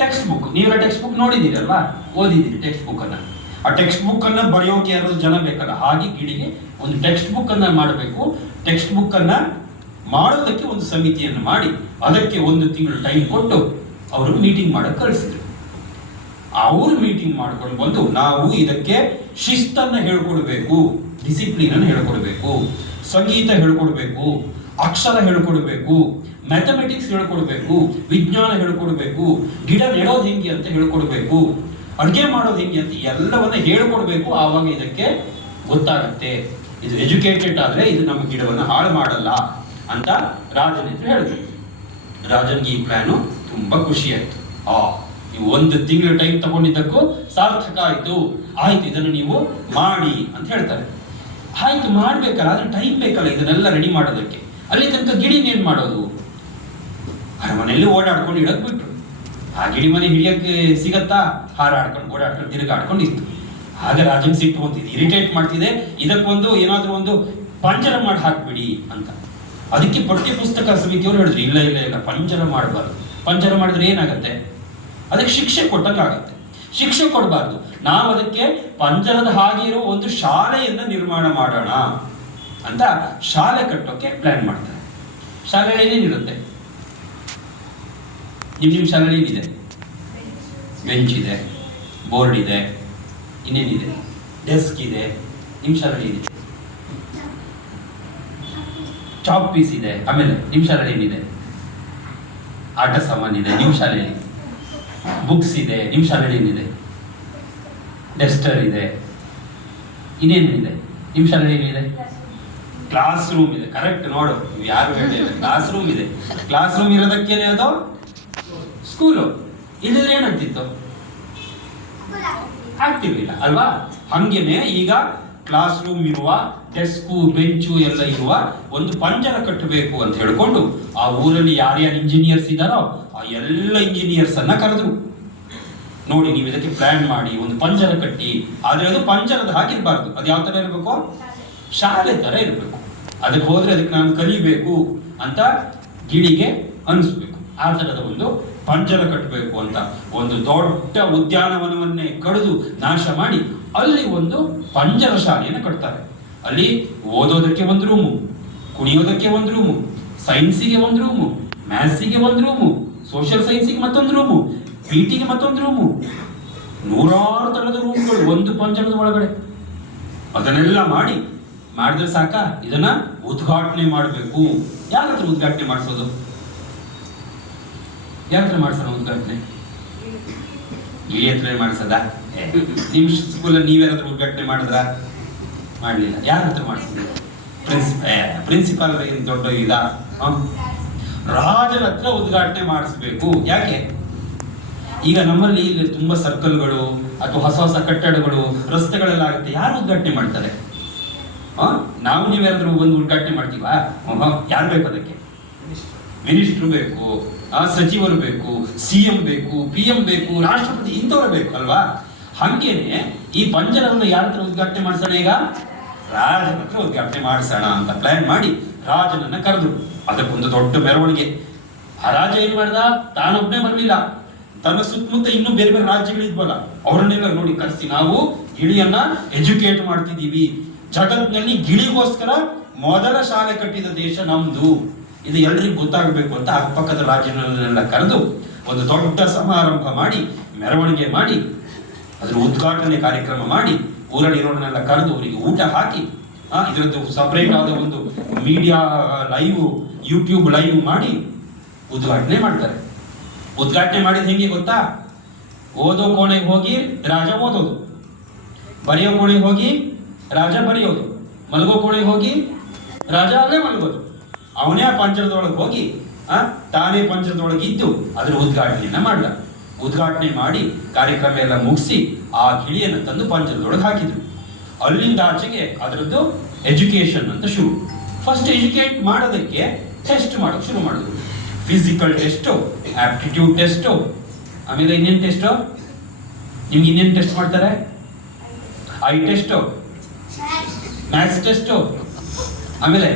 ಟೆಕ್ಸ್ಟ್ ಬುಕ್. ನೀವೆಲ್ಲ ಟೆಕ್ಸ್ಟ್ ಬುಕ್ ನೋಡಿದ್ದೀರಲ್ವಾ, ಓದಿದ್ದೀರಿ ಟೆಕ್ಸ್ಟ್ ಬುಕ್ ಅನ್ನ. ಆ ಟೆಕ್ಸ್ಟ್ ಬುಕ್ ಅನ್ನ ಬರೆಯೋಕೆ ಯಾರು ಜನ ಬೇಕಲ್ಲ, ಹಾಗೆ ಗಿಳಿಗೆ ಒಂದು ಟೆಕ್ಸ್ಟ್ ಬುಕ್ ಅನ್ನ ಮಾಡಬೇಕು. ಟೆಕ್ಸ್ಟ್ ಬುಕ್ ಅನ್ನ ಮಾಡೋದಕ್ಕೆ ಒಂದು ಸಮಿತಿಯನ್ನು ಮಾಡಿ ಅದಕ್ಕೆ 1 ತಿಂಗಳು ಟೈಮ್ ಕೊಟ್ಟು ಅವರು ಮೀಟಿಂಗ್ ಮಾಡಕ್ಕೆ ಕಳಿಸಿದ್ರು. ಅವರು ಮೀಟಿಂಗ್ ಮಾಡ್ಕೊಂಡು ಬಂದು, ನಾವು ಇದಕ್ಕೆ ಶಿಸ್ತನ್ನ ಹೇಳ್ಕೊಡ್ಬೇಕು, ಡಿಸಿಪ್ಲಿನ್ ಅನ್ನು ಹೇಳ್ಕೊಡ್ಬೇಕು, ಸಂಗೀತ ಹೇಳ್ಕೊಡ್ಬೇಕು, ಅಕ್ಷರ ಹೇಳ್ಕೊಡ್ಬೇಕು, ಮ್ಯಾಥಮೆಟಿಕ್ಸ್ ಹೇಳ್ಕೊಡ್ಬೇಕು, ವಿಜ್ಞಾನ ಹೇಳ್ಕೊಡ್ಬೇಕು, ಗಿಡ ನೆಡೋದು ಹೆಂಗೆ ಅಂತ ಹೇಳ್ಕೊಡ್ಬೇಕು, ಅಡುಗೆ ಮಾಡೋದು ಹೆಂಗೆ ಅಂತ ಎಲ್ಲವನ್ನ ಹೇಳ್ಕೊಡ್ಬೇಕು. ಆವಾಗ ಇದಕ್ಕೆ ಗೊತ್ತಾಗುತ್ತೆ, ಇದು ಎಜುಕೇಟೆಡ್ ಆದ್ರೆ ಇದು ನಮ್ಮ ಗಿಡವನ್ನು ಹಾಳು ಮಾಡಲ್ಲ ಅಂತ ರಾಜನ ಹತ್ರ ಹೇಳಿದ್ರು. ರಾಜನ್ಗೆ ಈ ಪ್ಲಾನು ತುಂಬಾ ಖುಷಿ ಆಯ್ತು. ನೀವು 1 ತಿಂಗಳ ಟೈಮ್ ತಗೊಂಡಿದ್ದಕ್ಕೂ ಸಾರ್ಥಕ ಆಯ್ತು, ಇದನ್ನು ನೀವು ಮಾಡಿ ಅಂತ ಹೇಳ್ತಾರೆ. ಆಯ್ತು, ಮಾಡ್ಬೇಕಲ್ಲ, ಆದ್ರೆ ಟೈಮ್ ಬೇಕಲ್ಲ ಇದನ್ನೆಲ್ಲ ರೆಡಿ ಮಾಡೋದಕ್ಕೆ. ಅಲ್ಲಿ ತನಕ ಗಿಳಿನೇನ್ ಮಾಡೋದು? ಅರಮನೆಯಲ್ಲಿ ಓಡಾಡ್ಕೊಂಡು ಇಡಕ್ ಬಿಟ್ರು. ಆ ಗಿಳಿ ಮನೆ ಹಿಡಿಯಕ್ಕೆ ಸಿಗತ್ತಾ? ಹಾರಾಡ್ಕೊಂಡು ಓಡಾಡ್ಕೊಂಡು ತಿರುಗಾಡ್ಕೊಂಡು ಇತ್ತು. ಆಗ ರಾಜನ್ ಸಿಟ್ಟು ಬಂತಿದೆ, ಇರಿಟೇಟ್ ಮಾಡ್ತಿದೆ, ಇದಕ್ಕೊಂದು ಏನಾದ್ರೂ ಒಂದು ಪಂಜರ ಮಾಡಿ ಹಾಕ್ಬಿಡಿ ಅಂತ. ಅದಕ್ಕೆ ಪಠ್ಯ ಪುಸ್ತಕ ಸಮಿತಿಯವರು ಹೇಳಿದ್ರು, ಇಲ್ಲ ಇಲ್ಲ ಇಲ್ಲ, ಪಂಜರ ಮಾಡಬಾರ್ದು. ಪಂಜರ ಮಾಡಿದ್ರೆ ಏನಾಗತ್ತೆ? ಅದಕ್ಕೆ ಶಿಕ್ಷೆ ಕೊಟ್ಟಂಗಾಗತ್ತೆ. ಶಿಕ್ಷೆ ಕೊಡಬಾರ್ದು. ನಾವು ಅದಕ್ಕೆ ಪಂಜರದ ಹಾಗೆ ಇರೋ ಒಂದು ಶಾಲೆಯನ್ನ ನಿರ್ಮಾಣ ಮಾಡೋಣ ಅಂತ ಶಾಲೆ ಕಟ್ಟೋಕೆ ಪ್ಲಾನ್ ಮಾಡ್ತಾರೆ. ಶಾಲೆಯಲ್ಲಿ ಏನೇನಿರುತ್ತೆ? ನಿಮ್ಮ ಶಾಲೆಯಲ್ಲಿ ಏನಿದೆ? ಬೆಂಚ್ ಇದೆ, ಬೋರ್ಡ್ ಇದೆ, ಇನ್ನೇನಿದೆ? ಡೆಸ್ಕ್ ಇದೆ. ನಿಮ್ಮ ಶಾಲೆಯಲ್ಲಿ ಏನಿದೆ? ಚಾಕ್ ಪೀಸ್ ಇದೆ. ಆಮೇಲೆ ನಿಮ್ಮ ಶಾಲೆಯಲ್ಲಿ ಏನಿದೆ? ಆಟ ಸಾಮಾನು ಇದೆ. ನಿಮ್ಮ ಶಾಲೆಯಲ್ಲಿ ಬುಕ್ಸ್ ಇದೆ. ನಿಮ್ಮ ಶಾಲೆಯಲ್ಲಿ ಏನಿದೆ? ಡಸ್ಟರ್ ಇದೆ. ಇನ್ನೇನಿದೆ? ನಿಮ್ಮ ಶಾಲೆಯಲ್ಲಿ ಏನಿದೆ? ಕ್ಲಾಸ್ ರೂಮ್ ಇದೆ. ಕರೆಕ್ಟ್, ನೋಡು, ನೀವು ಯಾರು ಹೇಳಿಲ್ಲ, ಕ್ಲಾಸ್ ರೂಮ್ ಇದೆ. ಕ್ಲಾಸ್ ರೂಮ್ ಇರೋದಕ್ಕೇನೆ ಅದು ಸ್ಕೂಲು. ಇಲ್ಲದ್ರೆ ಏನಾಗ್ತಿತ್ತು? ಆಗ್ತಿರ್ಲಿಲ್ಲ ಅಲ್ವಾ? ಹಂಗೇನೆ ಈಗ ಕ್ಲಾಸ್ ರೂಮ್ ಇರುವ, ಡೆಸ್ಕು, ಬೆಂಚು ಎಲ್ಲ ಇರುವ ಒಂದು ಪಂಜರ ಕಟ್ಟಬೇಕು ಅಂತ ಹೇಳ್ಕೊಂಡು ಆ ಊರಲ್ಲಿ ಯಾರ್ಯಾರು ಇಂಜಿನಿಯರ್ಸ್ ಇದ್ದಾರೋ ಆ ಎಲ್ಲ ಇಂಜಿನಿಯರ್ಸ್ ಅನ್ನ ಕರೆದ್ರು. ನೋಡಿ, ನೀವು ಇದಕ್ಕೆ ಪ್ಲಾನ್ ಮಾಡಿ ಒಂದು ಪಂಜರ ಕಟ್ಟಿ. ಆದ್ರೆ ಅದು ಪಂಜರದ ಹಾಗಿರ್ಬಾರ್ದು. ಅದು ಯಾವ ತರ ಇರಬೇಕು? ಶಾಲೆ ತರ ಇರಬೇಕು. ಅದಕ್ಕೆ ಹೋದ್ರೆ ಅದಕ್ಕೆ ನಾನು ಕಲಿಬೇಕು ಅಂತ ಗಿಳಿಗೆ ಅನಿಸ್ಬೇಕು. ಆ ತರದ ಒಂದು ಪಂಜರ ಕಟ್ಟಬೇಕು ಅಂತ ಒಂದು ದೊಡ್ಡ ಉದ್ಯಾನವನವನ್ನೇ ಕಡಿದು ನಾಶ ಮಾಡಿ ಅಲ್ಲಿ ಒಂದು ಪಂಜರ ಶಾಲೆಯನ್ನು ಕಟ್ತಾರೆ. ಅಲ್ಲಿ ಓದೋದಕ್ಕೆ ಒಂದು ರೂಮು, ಕುಣಿಯೋದಕ್ಕೆ ಒಂದು ರೂಮು, ಸೈನ್ಸಿಗೆ ಒಂದು ರೂಮು, ಮ್ಯಾಥ್ಸಿಗೆ ಒಂದು ರೂಮು, ಸೋಷಿಯಲ್ ಸೈನ್ಸಿಗೆ ಮತ್ತೊಂದು ರೂಮು, ಪಿಟಿಗೆ ಮತ್ತೊಂದು ರೂಮು, 100 ತರದ ರೂಮ್ಗಳು ಒಂದು ಪಂಜರದ ಒಳಗಡೆ. ಅದನ್ನೆಲ್ಲ ಮಾಡಿದ್ರೆ ಸಾಕ? ಇದನ್ನ ಉದ್ಘಾಟನೆ ಮಾಡಬೇಕು. ಯಾರ ಹತ್ರ ಉದ್ಘಾಟನೆ ಮಾಡಿಸೋದು? ಯಾರ ಹತ್ರ ಮಾಡಿಸೋಣ ಉದ್ಘಾಟನೆ? ಗಿಳಿ ಹತ್ರ ಮಾಡಿಸದ? ನಿಮ್ ಸ್ಕೂಲಲ್ಲಿ ನೀವ್ಯಾರಾದ್ರೂ ಉದ್ಘಾಟನೆ ಮಾಡಿದ್ರ? ಮಾಡ್ಲಿಲ್ಲ. ಯಾರ ಹತ್ರ ಮಾಡಿಸಿದ್ರಿ? ಪ್ರಿನ್ಸಿಪಾಲ್ ಏನ್ ದೊಡ್ಡ ರಾಜನ ಹತ್ರ ಉದ್ಘಾಟನೆ ಮಾಡಿಸ್ಬೇಕು. ಯಾಕೆ? ಈಗ ನಮ್ಮಲ್ಲಿ ಇಲ್ಲಿ ತುಂಬಾ ಸರ್ಕಲ್ಗಳು ಅಥವಾ ಹೊಸ ಹೊಸ ಕಟ್ಟಡಗಳು, ರಸ್ತೆಗಳೆಲ್ಲ ಆಗುತ್ತೆ. ಯಾರು ಉದ್ಘಾಟನೆ ಮಾಡ್ತಾರೆ? ನಾವು ನೀವ್ಯಾರಾದ್ರೂ ಒಂದು ಉದ್ಘಾಟನೆ ಮಾಡ್ತೀವಾ? ಯಾರು ಬೇಕು ಅದಕ್ಕೆ? ಮಿನಿಸ್ಟ್ರು ಬೇಕು, ಸಚಿವರು ಬೇಕು, CM ಬೇಕು, PM ಬೇಕು, ರಾಷ್ಟ್ರಪತಿ, ಇಂಥವ್ರು ಬೇಕು ಅಲ್ವಾ? ಹಂಗೇನೆ ಈ ಪಂಜರವನ್ನು ಯಾರ ಹತ್ರ ಉದ್ಘಾಟನೆ ಮಾಡಿಸೋಣ? ಈಗ ರಾಜನ ಹತ್ರ ಉದ್ಘಾಟನೆ ಮಾಡಿಸೋಣ ಅಂತ ಪ್ಲಾನ್ ಮಾಡಿ ರಾಜನನ್ನ ಕರೆದ್ರು. ಅದಕ್ಕೊಂದು ದೊಡ್ಡ ಮೆರವಣಿಗೆ. ಆ ರಾಜ ಏನ್ ಮಾಡ್ದ? ತಾನೊಬ್ಬನೇ ಬರಲಿಲ್ಲ, ತನ್ನ ಸುತ್ತಮುತ್ತ ಇನ್ನೂ ಬೇರೆ ಬೇರೆ ರಾಜ್ಯಗಳಿದ್ವಲ್ಲ ಅವರನ್ನೆಲ್ಲ ನೋಡಿ ಕರೆಸಿ, ನಾವು ಗಿಳಿಯನ್ನ ಎಜುಕೇಟ್ ಮಾಡ್ತಿದೀವಿ, ಜಗತ್ನಲ್ಲಿ ಗಿಳಿಗೋಸ್ಕರ ಮೊದಲ ಶಾಲೆ ಕಟ್ಟಿದ ದೇಶ ನಮ್ದು, ಇದು ಎಲ್ರಿಗೂ ಗೊತ್ತಾಗಬೇಕು ಅಂತ ಅಕ್ಕಪಕ್ಕದ ರಾಜ್ಯಗಳನ್ನೆಲ್ಲ ಕರೆದು ಒಂದು ದೊಡ್ಡ ಸಮಾರಂಭ ಮಾಡಿ, ಮೆರವಣಿಗೆ ಮಾಡಿ, ಅದ್ರ ಉದ್ಘಾಟನೆ ಕಾರ್ಯಕ್ರಮ ಮಾಡಿ, ಊರಲ್ಲಿರೋರನ್ನೆಲ್ಲ ಕರೆದು ಅವರಿಗೆ ಊಟ ಹಾಕಿ, ಇದರದ್ದು ಸಪರೇಟ್ ಆದ ಒಂದು ಮೀಡಿಯಾ ಲೈವ್, ಯೂಟ್ಯೂಬ್ ಲೈವ್ ಮಾಡಿ ಉದ್ಘಾಟನೆ ಮಾಡ್ತಾರೆ. ಉದ್ಘಾಟನೆ ಮಾಡಿದ ಹೆಂಗೆ ಗೊತ್ತಾ? ಓದೋ ಕೋಣೆಗೆ ಹೋಗಿ ರಾಜ ಓದೋದು, ಬರೆಯೋ ಕೋಣೆಗೆ ಹೋಗಿ ರಾಜ ಬರೆಯೋದು, ಮಲಗೋ ಕೋಣೆಗೆ ಹೋಗಿ ರಾಜ ಅಲ್ಲೇ ಮಲಗೋದು. ಅವನೇ ಆ ಪಂಜರದೊಳಗೆ ಹೋಗಿ ತಾನೇ ಪಂಜರದೊಳಗೆ ಇದ್ದು ಅದರ ಉದ್ಘಾಟನೆಯನ್ನ ಮಾಡ್ದ. ಉದ್ಘಾಟನೆ ಮಾಡಿ ಕಾರ್ಯಕ್ರಮ ಎಲ್ಲ ಮುಗಿಸಿ ಆ ಗಿಳಿಯನ್ನು ತಂದು ಪಂಜರದೊಳಗೆ ಹಾಕಿದ್ರು. ಅಲ್ಲಿಂದ ಆಚೆಗೆ ಅದರದ್ದು ಎಜುಕೇಶನ್ ಅಂತ ಶುರು. ಫಸ್ಟ್ ಎಜುಕೇಟ್ ಮಾಡೋದಕ್ಕೆ ಟೆಸ್ಟ್ ಮಾಡೋಕೆ ಶುರು ಮಾಡಿದ್ರು. ಫಿಸಿಕಲ್ ಟೆಸ್ಟು, ಆಪ್ಟಿಟ್ಯೂಡ್ ಟೆಸ್ಟು, ಆಮೇಲೆ ಇನ್ನೇನು ಟೆಸ್ಟು, ನಿಮ್ಗೆ ಇನ್ನೇನು ಟೆಸ್ಟ್ ಮಾಡ್ತಾರೆ? ಐ ಟೆಸ್ಟು, ಮ್ಯಾಥ್ಸ್ ಟೆಸ್ಟು, ಆಮೇಲೆ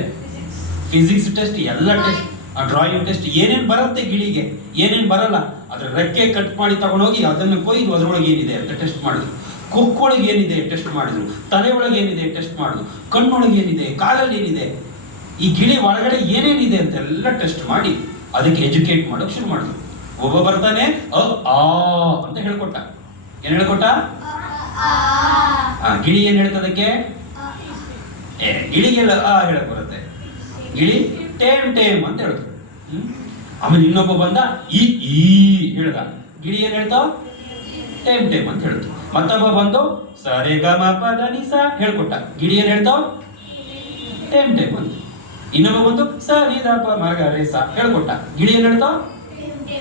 ಫಿಸಿಕ್ಸ್ ಟೆಸ್ಟ್, ಎಲ್ಲ ಟೆಸ್ಟ್, ಡ್ರಾಯಿಂಗ್ ಟೆಸ್ಟ್, ಏನೇನು ಬರುತ್ತೆ ಗಿಳಿಗೆ, ಏನೇನು ಬರಲ್ಲ ಅದ್ರ ರೆಕ್ಕೆ ಕಟ್ ಮಾಡಿ ತಗೊಂಡೋಗಿ ಅದನ್ನು ಕೊಯ್ದು ಅದರೊಳಗೆ ಏನಿದೆ ಅಂತ ಟೆಸ್ಟ್ ಮಾಡಿದ್ರು. ಕೊಕ್ಕೊಳಗೆ ಏನಿದೆ ಟೆಸ್ಟ್ ಮಾಡಿದ್ರು, ತಲೆ ಒಳಗೆ ಏನಿದೆ ಟೆಸ್ಟ್ ಮಾಡಿದ್ರು, ಕಣ್ಣೊಳಗೆ ಏನಿದೆ, ಕಾಲಲ್ಲಿ ಏನಿದೆ, ಈ ಗಿಳಿ ಒಳಗಡೆ ಏನೇನಿದೆ ಅಂತೆಲ್ಲ ಟೆಸ್ಟ್ ಮಾಡಿ ಅದಕ್ಕೆ ಎಜುಕೇಟ್ ಮಾಡೋಕೆ ಶುರು ಮಾಡಿದ್ರು. ಒಬ್ಬ ಬರ್ತಾನೆ ಆ ಅಂತ ಹೇಳ್ಕೊಟ್ಟ. ಏನ್ ಹೇಳ್ಕೊಟ್ಟ? ಗಿಳಿ ಏನ್ ಹೇಳ್ತದಕ್ಕೆ? ಗಿಳಿಗೆಲ್ಲ ಹೇಳಕ್ ಬರುತ್ತೆ. ಗಿಳಿ ಟೇಮ್ ಟೇಮ್ ಅಂತ ಹೇಳ್ತು. ಆಮೇಲೆ ಇನ್ನೊಬ್ಬ ಬಂದ ಈ ಹೇಳ್ದ. ಗಿಳಿ ಏನ್ ಹೇಳ್ತಾವ? ಟೇಮ್ ಟೇಮ್ ಅಂತ ಹೇಳ್ತು. ಮತ್ತೊಬ್ಬ ಬಂದು ಸರೆ ಗ ಮ ಪ ದ ನಿ ಸ ಹೇಳ್ಕೊಟ್ಟ. ಗಿಳಿ ಏನ್ ಹೇಳ್ತಾವ? ಟೇಮ್ ಟೇಮ್ ಅಂತ. ಇನ್ನೊಬ್ಬ ಬಂದು ಸರಿ ದ ಪ ಮ ಗ ರೇ ಸ ಹೇಳ್ಕೊಟ್ಟ. ಗಿಳಿ ಏನ್ ಹೇಳ್ತಾವ?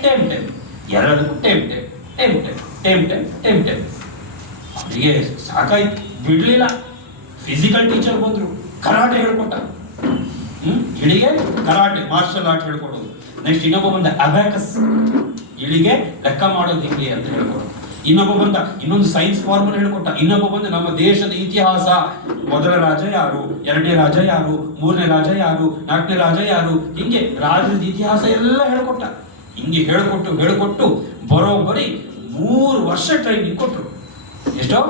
ಟೇಮ್ ಟೇಮ್. ಎರಡಕ್ಕೂ ಟೇಮ್ ಟೇಮ್ ಟೇಮ್ ಟೇಮ್ ಟೇಮ್ ಟೇಮ್ ಟೇಮ್ ಟೇಮ್. ಅವರಿಗೆ ಸಾಕಾಯ್ತು, ಬಿಡ್ಲಿಲ್ಲ. ಫಿಸಿಕಲ್ ಟೀಚರ್ ಬಂದ್ರು, ಕರಾಟೆ ಹೇಳ್ಕೊಟ್ಟ. ಗಿಳಿಗೆ ಕರಾಟೆ, ಮಾರ್ಷಲ್ ಆರ್ಟ್ ಹೇಳ್ಕೊಡೋದು. ನೆಕ್ಸ್ಟ್ ಇನ್ನೊಬ್ಬ ಬಂದ ಅಬ್ಯಾಕಸ್, ಗಿಳಿಗೆ ಲೆಕ್ಕ ಮಾಡೋದು ಹಿಂಗೆ ಅಂತ ಹೇಳ್ಕೊಡೋದು. ಇನ್ನೊಬ್ಬ ಬಂದ ಇನ್ನೊಂದು ಸೈನ್ಸ್ ಫಾರ್ಮುಲಾ ಹೇಳ್ಕೊಟ್ಟ. ಇನ್ನೊಬ್ಬ ಬಂದ ನಮ್ಮ ದೇಶದ ಇತಿಹಾಸ, ಮೊದಲ ರಾಜ ಯಾರು, ಎರಡನೇ ರಾಜ ಯಾರು, ಮೂರನೇ ರಾಜ ಯಾರು, ನಾಲ್ಕನೇ ರಾಜ ಯಾರು, ಹಿಂಗೆ ರಾಜ್ಯದ ಇತಿಹಾಸ ಎಲ್ಲ ಹೇಳ್ಕೊಟ್ಟ. ಹಿಂಗೆ ಹೇಳ್ಕೊಟ್ಟು ಬರೋಬ್ಬರಿ 3 ವರ್ಷ ಟ್ರೈನಿಂಗ್ ಕೊಟ್ರು. ಎಷ್ಟೋ?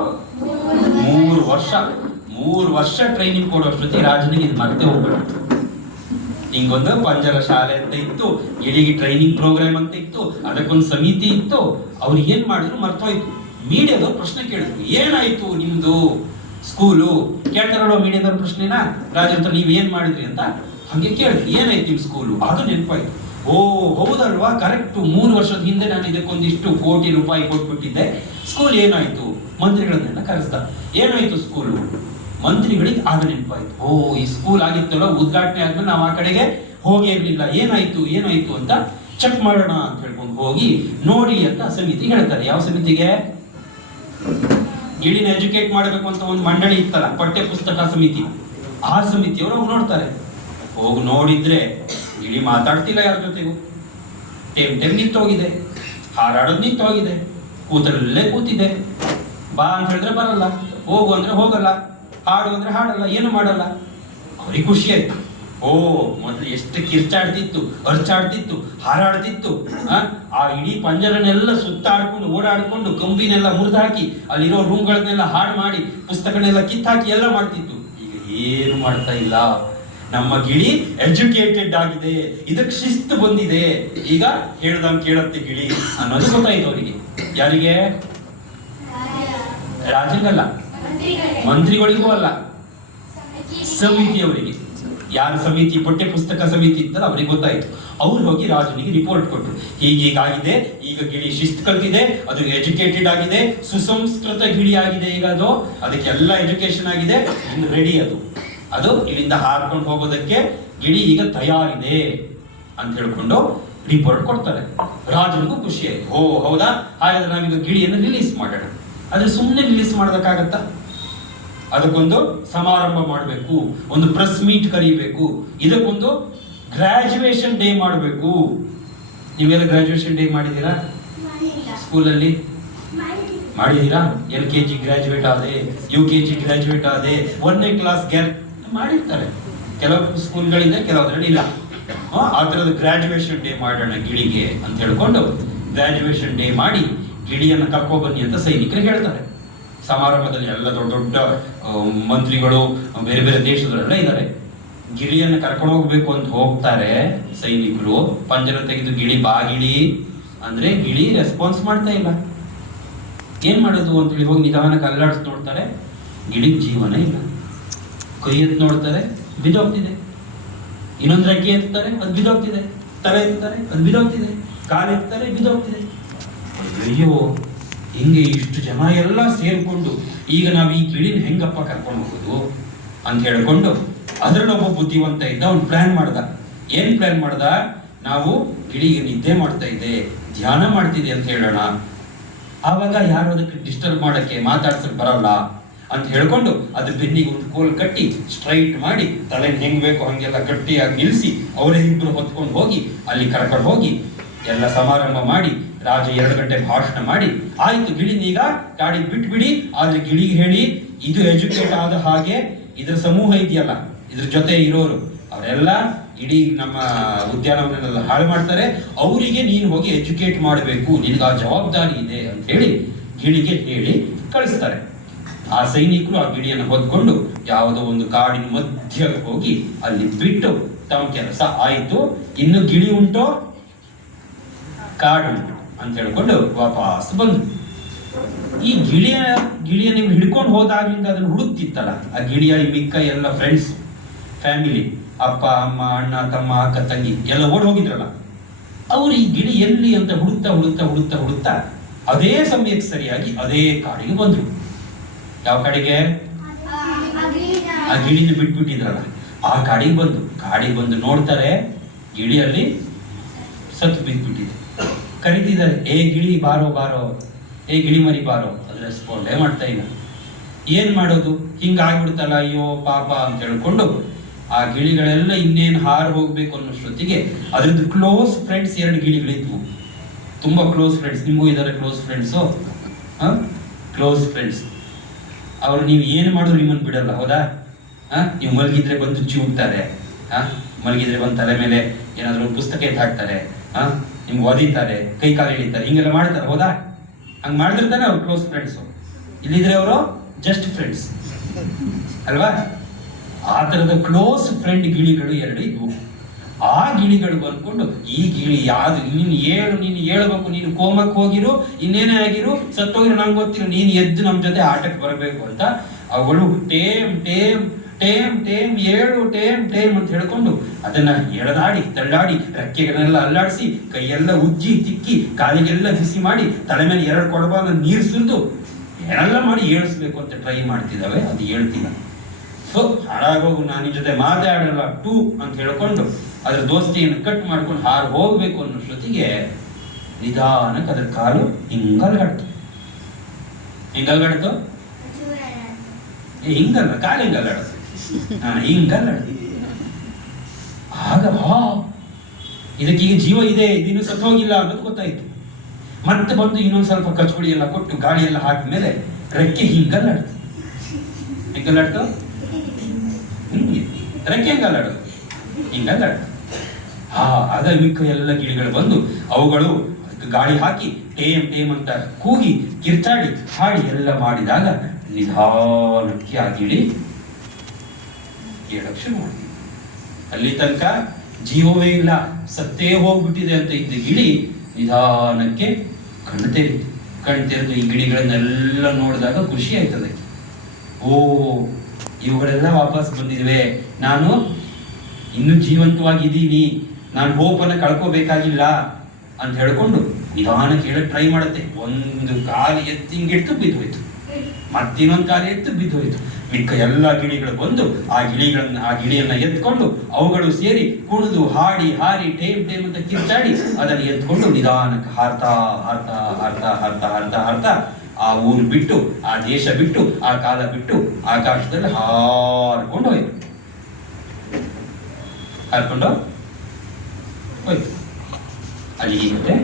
3 ವರ್ಷ ಟ್ರೈನಿಂಗ್ ಕೊಡೋಷ್ಟೊತ್ತಿ ರಾಜನಿಗೆ ಇದು ಮತ್ತೆ ಹೋಗ್ಬಿಟ್ಟು. ಹಿಂಗೊಂದು ಪಂಜರ ಶಾಲೆ ಅಂತ ಇತ್ತು, ಗಿಳಿಗೆ ಟ್ರೈನಿಂಗ್ ಪ್ರೋಗ್ರಾಮ್ ಅಂತ ಇತ್ತು, ಅದಕ್ಕೊಂದು ಸಮಿತಿ ಇತ್ತು. ಅವ್ರು ಏನ್ ಮಾಡಿದ್ರು ಮರ್ತೋಯ್ತು. ಮೀಡಿಯಾದವ್ರು ಪ್ರಶ್ನೆ ಕೇಳಿದ್ರು, ಏನಾಯ್ತು ನಿಮ್ದು ಸ್ಕೂಲು? ಕೇಳ್ತಾರಲ್ಲ ಮೀಡಿಯಾದವ್ರ ಪ್ರಶ್ನೆನ, ರಾಜರ ನೀವ್ ಏನ್ ಮಾಡಿದ್ರಿ ಅಂತ ಹಂಗೆ ಕೇಳಿದ್ರು, ಏನಾಯ್ತು ನಿಮ್ ಸ್ಕೂಲು? ಅದು ನೆನಪಾಯ್ತು. ಓ ಹೌದಲ್ವಾ, ಕರೆಕ್ಟ್, 3 ವರ್ಷದ ಹಿಂದೆ ನಾನು ಇದಕ್ಕೊಂದಿಷ್ಟು ಕೋಟಿ ರೂಪಾಯಿ ಕೊಟ್ಬಿಟ್ಟಿದ್ದೆ. ಸ್ಕೂಲ್ ಏನಾಯ್ತು? ಮಂತ್ರಿಗಳನ್ನೆಲ್ಲ ಕರೆಸ್ದ. ಏನಾಯ್ತು ಸ್ಕೂಲು? ಮಂತ್ರಿಗಳಿಗೆ ಆಗ ನೆನಪಾಯ್ತು. ಓ ಈ ಸ್ಕೂಲ್ ಆಗಿತ್ತಲ್ಲ, ಉದ್ಘಾಟನೆ ಆದ್ಮೇಲೆ ನಾವು ಆ ಕಡೆಗೆ ಹೋಗೇ ಇರ್ಲಿಲ್ಲ. ಏನಾಯ್ತು ಅಂತ ಚೆಕ್ ಮಾಡೋಣ ಅಂತ ಹೇಳ್ಕೊಂಡು ಹೋಗಿ ನೋಡಿ ಅಂತ ಸಮಿತಿ ಹೇಳ್ತಾರೆ. ಯಾವ ಸಮಿತಿಗೆ? ಗಿಳಿನ ಎಜುಕೇಟ್ ಮಾಡಬೇಕು ಅಂತ ಒಂದು ಮಂಡಳಿ ಇತ್ತಲ್ಲ, ಪಠ್ಯ ಪುಸ್ತಕ ಸಮಿತಿ. ಆ ಸಮಿತಿಯವರು ಹೋಗಿ ನೋಡ್ತಾರೆ. ಹೋಗಿ ನೋಡಿದ್ರೆ ಗಿಳಿ ಮಾತಾಡ್ತಿಲ್ಲ ಯಾರ ಜೊತೆಗೂ. ಟೇಮ್ ನಿಂತೋಗಿದೆ, ಹಾರಾಡೋದು ನಿಂತೋಗಿದೆ, ಕೂತಲ್ಲೇ ಕೂತಿದೆ. ಬಾ ಅಂತ ಹೇಳಿದ್ರೆ ಬರಲ್ಲ, ಹೋಗು ಅಂದ್ರೆ ಹೋಗಲ್ಲ, ಹಾಡು ಅಂದ್ರೆ ಹಾಡಲ್ಲ, ಏನು ಮಾಡಲ್ಲ. ಅವ್ರಿಗೆ ಖುಷಿ ಆಯ್ತು. ಓ ಮೊದಲು ಎಷ್ಟು ಕಿರ್ಚಾಡ್ತಿತ್ತು, ಅರ್ಚಾಡ್ತಿತ್ತು, ಹಾರಾಡ್ತಿತ್ತು. ಆ ಇಡೀ ಪಂಜರನೆಲ್ಲ ಸುತ್ತಾಡ್ಕೊಂಡು ಓಡಾಡ್ಕೊಂಡು ಕಂಬಿನೆಲ್ಲ ಮುರಿದು ಹಾಕಿ ಅಲ್ಲಿರೋ ರೂಮ್ಗಳನ್ನೆಲ್ಲ ಹಾಳು ಮಾಡಿ ಪುಸ್ತಕನೆಲ್ಲ ಕಿತ್ತಾಕಿ ಎಲ್ಲ ಮಾಡ್ತಿತ್ತು. ಈಗ ಏನು ಮಾಡ್ತಾ ಇಲ್ಲ. ನಮ್ಮ ಗಿಳಿ ಎಜುಕೇಟೆಡ್ ಆಗಿದೆ, ಇದಕ್ಕೆ ಶಿಸ್ತು ಬಂದಿದೆ, ಈಗ ಹೇಳ್ದಂಗೆ ಕೇಳತ್ತೆ ಗಿಳಿ ಅನ್ನೋದು ಗೊತ್ತಾಯ್ತು ಅವರಿಗೆ. ಯಾರಿಗೆ? ರಾಜಗಲ್ಲ, ಮಂತ್ರಿಗಳಿಗೂ ಅಲ್ಲ, ಸಮಿತಿಯವರಿಗೆ. ಯಾರ ಸಮಿತಿ? ಪಠ್ಯ ಪುಸ್ತಕ ಸಮಿತಿ ಇತ್ತಲ್ಲ, ಅವ್ರಿಗೆ ಗೊತ್ತಾಯ್ತು. ಅವ್ರು ಹೋಗಿ ರಾಜನಿಗೆ ರಿಪೋರ್ಟ್ ಕೊಟ್ಟರು, ಹೀಗೀಗಾಗಿದೆ, ಈಗ ಗಿಳಿ ಶಿಸ್ತು ಕಲ್ತಿದೆ, ಅದು ಎಜುಕೇಟೆಡ್ ಆಗಿದೆ, ಸುಸಂಸ್ಕೃತ ಗಿಳಿ ಆಗಿದೆ, ಈಗ ಅದಕ್ಕೆಲ್ಲ ಎಜುಕೇಶನ್ ಆಗಿದೆ, ಇನ್ನು ರೆಡಿ. ಅದು ಇಲ್ಲಿಂದ ಹಾರ್ಕೊಂಡು ಹೋಗೋದಕ್ಕೆ ಗಿಳಿ ಈಗ ತಯಾರಿದೆ ಅಂತ ಹೇಳ್ಕೊಂಡು ರಿಪೋರ್ಟ್ ಕೊಡ್ತಾರೆ. ರಾಜನಿಗೂ ಖುಷಿ ಆಯ್ತು. ಓ ಹೌದಾ, ಹಾಗಾದ್ರೆ ನಾವೀಗ ಗಿಳಿಯನ್ನು ರಿಲೀಸ್ ಮಾಡೋಣ. ಆದ್ರೆ ಸುಮ್ಮನೆ ರಿಲೀಸ್ ಮಾಡೋದಕ್ಕಾಗತ್ತಾ? ಅದಕ್ಕೊಂದು ಸಮಾರಂಭ ಮಾಡಬೇಕು, ಒಂದು ಪ್ರೆಸ್ ಮೀಟ್ ಕರೀಬೇಕು, ಇದಕ್ಕೊಂದು ಗ್ರಾಜುಯೇಷನ್ ಡೇ ಮಾಡಬೇಕು. ನೀವೆಲ್ಲ ಗ್ರಾಜುಯೇಷನ್ ಡೇ ಮಾಡಿದ್ದೀರಾ? ಸ್ಕೂಲಲ್ಲಿ ಮಾಡಿದ್ದೀರಾ? LKG ಗ್ರಾಜುಯೇಟ್ ಆದೆ, UKG ಗ್ರಾಜುಯೇಟ್ ಆದೆ, 1ನೇ ಕ್ಲಾಸ್ ಮಾಡಿರ್ತಾರೆ. ಕೆಲವು ಸ್ಕೂಲ್ಗಳಿದೆ, ಕೆಲವರಲ್ಲಿ ಇಲ್ಲ. ಆ ಥರದ ಗ್ರಾಜುಯೇಷನ್ ಡೇ ಮಾಡೋಣ ಗಿಳಿಗೆ ಅಂತ ಹೇಳ್ಕೊಂಡು ಗ್ರಾಜುಯೇಷನ್ ಡೇ ಮಾಡಿ ಗಿಳಿಯನ್ನು ಕರ್ಕೊಬನ್ನಿ ಅಂತ ಸೈನಿಕರಿಗೆ ಹೇಳ್ತಾರೆ. ಸಮಾರಂಭದಲ್ಲಿ ಎಲ್ಲ ದೊಡ್ಡ ದೊಡ್ಡ ಮಂತ್ರಿಗಳು, ಬೇರೆ ಬೇರೆ ದೇಶದವರೆಲ್ಲ ಇದ್ದಾರೆ. ಗಿಳಿಯನ್ನು ಕರ್ಕೊಂಡು ಹೋಗ್ಬೇಕು ಅಂತ ಹೋಗ್ತಾರೆ ಸೈನಿಕರು. ಪಂಜರ ತೆಗೆದು ಗಿಳಿ ಬಾ ಗಿಳಿ ಅಂದ್ರೆ ಗಿಳಿ ರೆಸ್ಪಾನ್ಸ್ ಮಾಡ್ತಾ ಇಲ್ಲ. ಏನ್ ಮಾಡೋದು ಅಂತ ಹೇಳಿ ಹೋಗಿ ನಿಧಾನಕ್ಕೆ ಅಲ್ಲಾಡಿಸಿ ನೋಡ್ತಾರೆ, ಗಿಳಿಗೆ ಜೀವನ ಇಲ್ಲ. ಕೈ ಎತ್ತು ನೋಡ್ತಾರೆ, ಬಿದ್ದೋಗ್ತಿದೆ. ಇನ್ನೊಂದು ರೆಕ್ಕೆ ಎತ್ತಾರೆ, ಅದು ಬಿದ್ದೋಗ್ತಿದೆ. ತಲೆ ಎತ್ತಾರೆ, ಅದು ಬಿದ್ದೋಗ್ತಿದೆ. ಕಾಲು ಎತ್ತಾರೆ, ಬಿದ್ದೋಗ್ತಿದೆ. ಅಯ್ಯೋ, ಹಿಂಗೆ ಇಷ್ಟು ಜನ ಎಲ್ಲ ಸೇರ್ಕೊಂಡು ಈಗ ನಾವು ಈ ಗಿಳಿನ ಹೆಂಗಪ್ಪ ಕರ್ಕೊಂಡು ಹೋಗೋದು ಅಂತ ಹೇಳ್ಕೊಂಡು ಅದರಲ್ಲೊಬ್ಬ ಬುದ್ಧಿವಂತ ಇದ್ದ, ಅವ್ನು ಪ್ಲಾನ್ ಮಾಡ್ದ. ಏನ್ ಪ್ಲಾನ್ ಮಾಡ್ದ? ನಾವು ಗಿಳಿಗೆ ನಿದ್ದೆ ಮಾಡ್ತಾ ಇದೆ, ಧ್ಯಾನ ಮಾಡ್ತಿದೆ ಅಂತ ಹೇಳೋಣ. ಆವಾಗ ಯಾರು ಅದಕ್ಕೆ ಡಿಸ್ಟರ್ಬ್ ಮಾಡಕ್ಕೆ, ಮಾತಾಡ್ಸಕ್ ಬರಲ್ಲ. ಅಂತ ಹೇಳ್ಕೊಂಡು ಅದ್ರ ಬೆನ್ನಿಗೆ ಒಂದು ಕೋಲ್ ಕಟ್ಟಿ ಸ್ಟ್ರೈಟ್ ಮಾಡಿ ತಲೆನ ಹೆಂಗ್ ಬೇಕು ಹಂಗೆಲ್ಲ ಗಟ್ಟಿಯಾಗಿ ನಿಲ್ಲಿಸಿ ಅವರೇ ಇಬ್ರು ಹೊತ್ಕೊಂಡು ಹೋಗಿ ಅಲ್ಲಿ ಕರ್ಕೊಂಡು ಹೋಗಿ ಎಲ್ಲ ಸಮಾರಂಭ ಮಾಡಿ ರಾಜ 2 ಗಂಟೆ ಭಾಷಣ ಮಾಡಿ ಆಯ್ತು ಗಿಳಿನೀಗ ಗಾಡಿ ಬಿಟ್ಬಿಡಿ, ಆದ್ರೆ ಗಿಳಿಗೆ ಹೇಳಿ ಇದು ಎಜುಕೇಟ್ ಆದ ಹಾಗೆ ಇದ್ರ ಸಮೂಹ ಇದೆಯಲ್ಲ ಇದ್ರ ಜೊತೆ ಇರೋರು ಅವರೆಲ್ಲ ಇಡೀ ನಮ್ಮ ಉದ್ಯಾನವನ್ನೆಲ್ಲ ಹಾಳು ಮಾಡ್ತಾರೆ, ಅವರಿಗೆ ನೀನು ಹೋಗಿ ಎಜುಕೇಟ್ ಮಾಡಬೇಕು, ನಿನ್ಗೆ ಆ ಜವಾಬ್ದಾರಿ ಇದೆ ಅಂತ ಹೇಳಿ ಗಿಳಿಗೆ ಹೇಳಿ ಕಳಿಸ್ತಾರೆ. ಆ ಸೈನಿಕರು ಆ ಗಿಳಿಯನ್ನು ಹೊದ್ಕೊಂಡು ಯಾವುದೋ ಒಂದು ಕಾಡಿನ ಮಧ್ಯಕ್ಕೆ ಹೋಗಿ ಅಲ್ಲಿ ಬಿಟ್ಟು ತಮ್ಮ ಕೆಲಸ ಆಯ್ತು, ಇನ್ನು ಗಿಳಿ ಉಂಟೋ ಕಾಡುಂಟು ಅಂತ ಹೇಳ್ಕೊಂಡು ವಾಪಸ್ ಬಂದು ಈ ಗಿಳಿಯ ನೀವು ಹಿಡ್ಕೊಂಡು ಹೋದಾಗ್ಲಿಂದ ಅದನ್ನು ಹುಡುಕ್ತಿತ್ತಲ್ಲ ಆ ಗಿಳಿಯ ಈ ಮಿಕ್ಕ ಎಲ್ಲ ಫ್ರೆಂಡ್ಸ್ ಫ್ಯಾಮಿಲಿ ಅಪ್ಪ ಅಮ್ಮ ಅಣ್ಣ ತಮ್ಮ ಅಕ್ಕ ತಂಗಿ ಎಲ್ಲ ಓಡ್ ಹೋಗಿದ್ರಲ್ಲ ಅವರು ಈ ಗಿಳಿ ಎಲ್ಲಿ ಅಂತ ಹುಡುಕ್ತಾ ಅದೇ ಸಮಯಕ್ಕೆ ಸರಿಯಾಗಿ ಅದೇ ಕಾಡಿಗೆ ಬಂದ್ರು. ಯಾವ ಕಾಡಿಗೆ? ಆ ಗಿಳಿನ ಬಿಟ್ಬಿಟ್ಟಿದ್ರಲ್ಲ ಆ ಕಾಡಿಗೆ ಬಂದು ನೋಡ್ತಾರೆ ಗಿಳಿಯಲ್ಲಿ ಸತ್ತು ಬಿದ್ದ್ಬಿಟ್ಟಿದೆ. ಕರಿತಿದ್ದಾರೆ, ಏ ಗಿಳಿ ಬಾರೋ ಬಾರೋ, ಏ ಗಿಳಿ ಮರಿ ಬಾರೋ, ಅದು ರೆಸ್ಪಾಂಡೇ ಮಾಡ್ತಾ ಇಲ್ಲ. ಏನ್ ಮಾಡೋದು, ಹಿಂಗಾಗ್ಬಿಡ್ತಲ್ಲ ಅಯ್ಯೋ ಪಾಪ ಅಂತ ಹೇಳ್ಕೊಂಡು ಆ ಗಿಳಿಗಳೆಲ್ಲ ಇನ್ನೇನು ಹಾರು ಹೋಗ್ಬೇಕು ಅನ್ನೋಷ್ಟೊತ್ತಿಗೆ ಅದ್ರದ್ದು ಕ್ಲೋಸ್ ಫ್ರೆಂಡ್ಸ್ 2 ಗಿಳಿಗಳಿದ್ವು, ತುಂಬಾ ಕ್ಲೋಸ್ ಫ್ರೆಂಡ್ಸ್. ನಿಮಗೂ ಇದಾರೆ ಕ್ಲೋಸ್ ಫ್ರೆಂಡ್ಸು, ಕ್ಲೋಸ್ ಫ್ರೆಂಡ್ಸ್. ಅವ್ರು ನೀವು ಏನು ಮಾಡಿದ್ರು ನಿಮ್ಮನ್ನು ಬಿಡಲ್ಲ, ಹೌದಾ? ನೀವು ಮಲಗಿದ್ರೆ ಬಂದು ಚಿವುಡ್ತಾರೆ, ಮಲಗಿದ್ರೆ ಬಂದು ತಲೆ ಮೇಲೆ ಏನಾದ್ರು ಒಂದು ಪುಸ್ತಕ ಎತ್ತು ಹಾಕ್ತಾರೆ, ನಿಮ್ಗೆ ಒದಿತಾರೆ, ಕೈ ಕಾಲು ಎಳಿತಾರೆ, ಹಿಂಗೆಲ್ಲ ಮಾಡ್ತಾರೆ, ಹೌದಾ? ಹಂಗೆ ಮಾಡಿದ್ರೆ ಅವ್ರು ಕ್ಲೋಸ್ ಫ್ರೆಂಡ್ಸು. ಇಲ್ಲಿದ್ರೆ ಅವರು ಜಸ್ಟ್ ಫ್ರೆಂಡ್ಸ್ ಅಲ್ವಾ? ಆ ಥರದ ಕ್ಲೋಸ್ ಫ್ರೆಂಡ್ ಗಿಳಿಗಳು 2 ಇದ್ವು. ಆ ಗಿಳಿಗಳು ಬಂದ್ಕೊಂಡು ಈ ಗಿಳಿ ಯಾವ್ದು ನೀನು ಹೇಳ್ಬೇಕು, ನೀನು ಕೋಮಕ್ಕೆ ಹೋಗಿರು, ಇನ್ನೇನೇ ಆಗಿರು, ಸತ್ತೋಗಿರು, ನಂಗೆ ಗೊತ್ತಿರು, ನೀನು ಎದ್ದು ನಮ್ಮ ಜೊತೆ ಆಟಕ್ಕೆ ಬರಬೇಕು ಅಂತ ಅವುಗಳು ಟೇಮ್ ಟೇಮ್ ಟೇಮ್ ಟೇಮ್ ಏಳು ಟೇಮ್ ಟೇಮ್ ಅಂತ ಹೇಳ್ಕೊಂಡು ಅದನ್ನ ಎಳೆದಾಡಿ ತಳ್ಳಾಡಿ ರೆಕ್ಕೆಗಳನ್ನೆಲ್ಲ ಅಲ್ಲಾಡಿಸಿ ಕೈಯೆಲ್ಲ ಉಜ್ಜಿ ತಿಕ್ಕಿ ಕಾಲಿಗೆಲ್ಲ ಬಿಸಿ ಮಾಡಿ ತಲೆ ಮೇಲೆ 2 ಕೊಡಬಾನ ನೀರು ಸುರಿದು ಏನೆಲ್ಲ ಮಾಡಿ ಏಳಿಸ್ಬೇಕು ಅಂತ ಟ್ರೈ ಮಾಡ್ತಿದ್ದಾವೆ. ಅದು ಹೇಳ್ತಿಲ್ಲ. ಸೊ ಹಾಳಾಗೋಗು, ನಾನು ನಿನ್ನ ಜೊತೆ ಮಾತಾಡಲ್ಲ ಟೂ ಅಂತ ಹೇಳ್ಕೊಂಡು ಅದ್ರ ದೋಸ್ತಿಯನ್ನು ಕಟ್ ಮಾಡ್ಕೊಂಡು ಹಾರು ಹೋಗ್ಬೇಕು ಅನ್ನೋಷ್ಟೊತ್ತಿಗೆ ನಿಧಾನಕ್ಕೆ ಅದ್ರ ಕಾಲು ಹಿಂಗಲ್ಗಾಡ್ತು. ಹಿಂಗಲ್ಲ, ಕಾಲು ಹಿಂಗಲ್ಗಾಡ್ತು. ಹಿಂಗಲ್ಲಾಡ್ತು. ಆಗ ಇದಕ್ಕೀಗ ಜೀವ ಇದೆ, ಇದಿನ್ನೂ ಸತ್ತು ಹೋಗಿಲ್ಲ ಅನ್ನೋದು ಗೊತ್ತಾಯ್ತು. ಮತ್ತೆ ಬಂದು ಇನ್ನೊಂದು ಸ್ವಲ್ಪ ಕಚ್ಗುಳಿ ಎಲ್ಲ ಕೊಟ್ಟು ಗಾಳಿ ಎಲ್ಲ ಹಾಕಿದ ಮೇಲೆ ರೆಕ್ಕೆ ಹಿಂಗಲ್ಲಾಡ್ತು. ರೆಕ್ಕೆ ಹಿಂಗಲ್ಲಾಡೋದು, ಹಿಂಗಲ್ಲಾಡ್ತು. ಆಗ ಮಿಕ್ಕ ಎಲ್ಲ ಗಿಳಿಗಳು ಬಂದು ಅವುಗಳು ಗಾಳಿ ಹಾಕಿ ಟೇಮ್ ಟೇಮ್ ಅಂತ ಕೂಗಿ ಕಿರ್ಚಾಡಿ ಹಾಡಿ ಎಲ್ಲ ಮಾಡಿದಾಗ ನಿಧಾನಕ್ಕೆ ಆ ಗಿಳಿ ಏಳಕ್ಕೆ ಶುರು ಮಾಡಿ. ಅಲ್ಲಿ ತನಕ ಜೀವವೇ ಇಲ್ಲ, ಸತ್ತೇ ಹೋಗ್ಬಿಟ್ಟಿದೆ ಅಂತ ಇದ್ದ ಗಿಳಿ ನಿಧಾನಕ್ಕೆ ಕಣ್ಣು ತೆರೆದು ಈ ಗಿಳಿಗಳನ್ನೆಲ್ಲ ನೋಡಿದಾಗ ಖುಷಿ ಆಯ್ತದೆ. ಓ, ಇವುಗಳೆಲ್ಲ ವಾಪಸ್ ಬಂದಿದ್ವೆ, ನಾನು ಇನ್ನೂ ಜೀವಂತವಾಗಿದ್ದೀನಿ, ನಾನು ಹೋಪನ್ನು ಕಳ್ಕೋಬೇಕಾಗಿಲ್ಲ ಅಂತ ಹೇಳ್ಕೊಂಡು ನಿಧಾನಕ್ಕೆ ಹೇಳಕ್ ಟ್ರೈ ಮಾಡುತ್ತೆ. ಒಂದು ಕಾಲು ಎತ್ತಿ ಹಿಂಗಿಡ್ತು ಬಿದ್ದೋಯ್ತು, ಮತ್ತಿನ್ನೊಂದು ಕಾಲು ಎತ್ತು ಬಿದ್ದೋಯ್ತು. ಮಿಕ್ಕ ಎಲ್ಲ ಗಿಳಿಗಳು ಬಂದು ಆ ಗಿಳಿಯನ್ನ ಎತ್ಕೊಂಡು ಅವುಗಳು ಸೇರಿ ಕುಣಿದು ಹಾಡಿ ಹಾರಿ ಟೇಮ್ ಟೇಮ್ ಅಂತ ಕಿರ್ಚಾಡಿ ಅದನ್ನು ಎತ್ಕೊಂಡು ನಿಧಾನಕ್ಕೆ ಹಾರ್ತಾ ಹಾರ್ತಾ ಹಾರ್ತಾ ಹಾರ್ತಾ ಹಾರ್ತಾ ಹಾರ್ತಾ ಆ ಊರು ಬಿಟ್ಟು, ಆ ದೇಶ ಬಿಟ್ಟು, ಆ ಕಾಲ ಬಿಟ್ಟು ಆಕಾಶದಲ್ಲಿ ಹಾರ್ಕೊಂಡು ಹೋಯ್ತು. ಹಾರ್ಕೊಂಡು ಹೋಯ್ತು. ಅಲ್ಲಿ ಕತೆ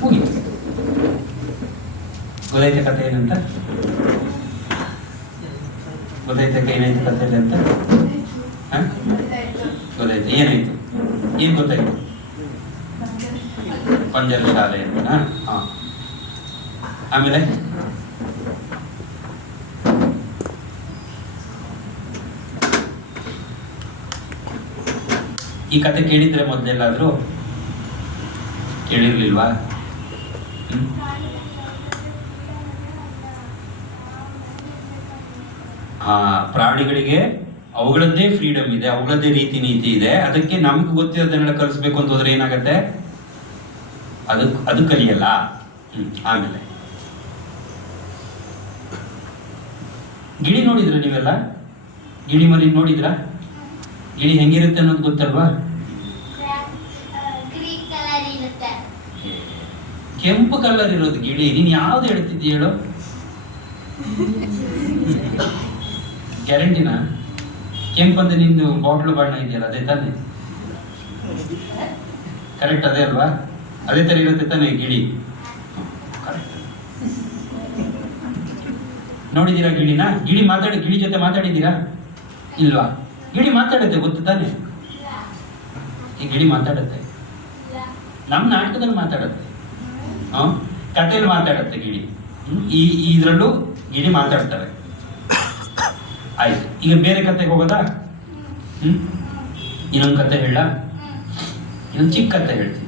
ಮುಗೀತು. ಗೊತ್ತಾಯ್ತ ಕತೆ ಏನಂತ? ಗೊತ್ತಾಯ್ತಕ್ಕ ಏನಾಯ್ತು ಕತೆ ಅಂತ? ಗೊತ್ತಾಯ್ತು. ಏನಾಯ್ತು? ಏನ್ ಗೊತ್ತಾಯ್ತು? ಪಂಜರ ಶಾಲೆ ಅಂತ. ಆಮೇಲೆ ಈ ಕತೆ ಕೇಳಿದ್ರೆ ಮೊದಲೆಲ್ಲಾದ್ರೂ? ಕೇಳಿರ್ಲಿಲ್ವಾ? ಪ್ರಾಣಿಗಳಿಗೆ ಅವುಗಳದ್ದೇ ಫ್ರೀಡಮ್ ಇದೆ, ಅವುಗಳದ್ದೇ ರೀತಿ ನೀತಿ ಇದೆ. ಅದಕ್ಕೆ ನಮ್ಗೆ ಗೊತ್ತಿರೋದನ್ನೆಲ್ಲ ಕಲಿಸ್ಬೇಕು ಅಂತ ಹೋದ್ರೆ ಏನಾಗತ್ತೆ? ಅದು ಕಲಿಯಲ್ಲ. ಆಮೇಲೆ ಗಿಳಿ ನೋಡಿದ್ರ ನೀವೆಲ್ಲ? ಗಿಳಿ ಮರಿ ನೋಡಿದ್ರ? ಗಿಳಿ ಹೆಂಗಿರುತ್ತೆ ಅನ್ನೋದು ಗೊತ್ತಲ್ವಾ? ಕೆಂಪು ಕಲರ್ ಇರೋದು ಗಿಳಿ. ನೀನ್ ಯಾವ್ದು ಹೇಳ್ತಿದ್ದಿ ಹೇಳು? ಗ್ಯಾರಂಟಿನಾ? ಕೆಂಪಂದ್ರೆ ನಿಂದು ಬಾಟ್ಲು ಬಣ್ಣ ಇದೆಯಲ್ಲ ಅದೇ ತಾನೆ? ಕರೆಕ್ಟ್ ಅದೇ ಅಲ್ವಾ? ಅದೇ ತರ ಇರುತ್ತೆ ತಾನೆ ಗಿಳಿ? ಕರೆಕ್ಟ್. ನೋಡಿದೀರಾ ಗಿಳಿನ? ಗಿಳಿ ಗಿಳಿ ಜೊತೆ ಮಾತಾಡಿದ್ದೀರಾ ಇಲ್ವಾ? ಗಿಳಿ ಮಾತಾಡುತ್ತೆ ಗೊತ್ತು ತಾನೆ? ಈ ಗಿಳಿ ಮಾತಾಡುತ್ತೆ, ನಮ್ಮ ನಾಟಕದಲ್ಲಿ ಮಾತಾಡುತ್ತೆ, ಕಥೆಯಲ್ಲಿ ಮಾತಾಡುತ್ತೆ ಗಿಳಿ. ಇದ್ರಲ್ಲೂ ಗಿಳಿ ಮಾತಾಡ್ತವೆ. ಆಯ್ತು, ಈಗ ಬೇರೆ ಕತೆಗೆ ಹೋಗೋದಾ? ಇನ್ನೊಂದು ಕತೆ ಹೇಳ, ಇನ್ನೊಂದು ಚಿಕ್ಕ ಕತೆ ಹೇಳ್ತೀನಿ.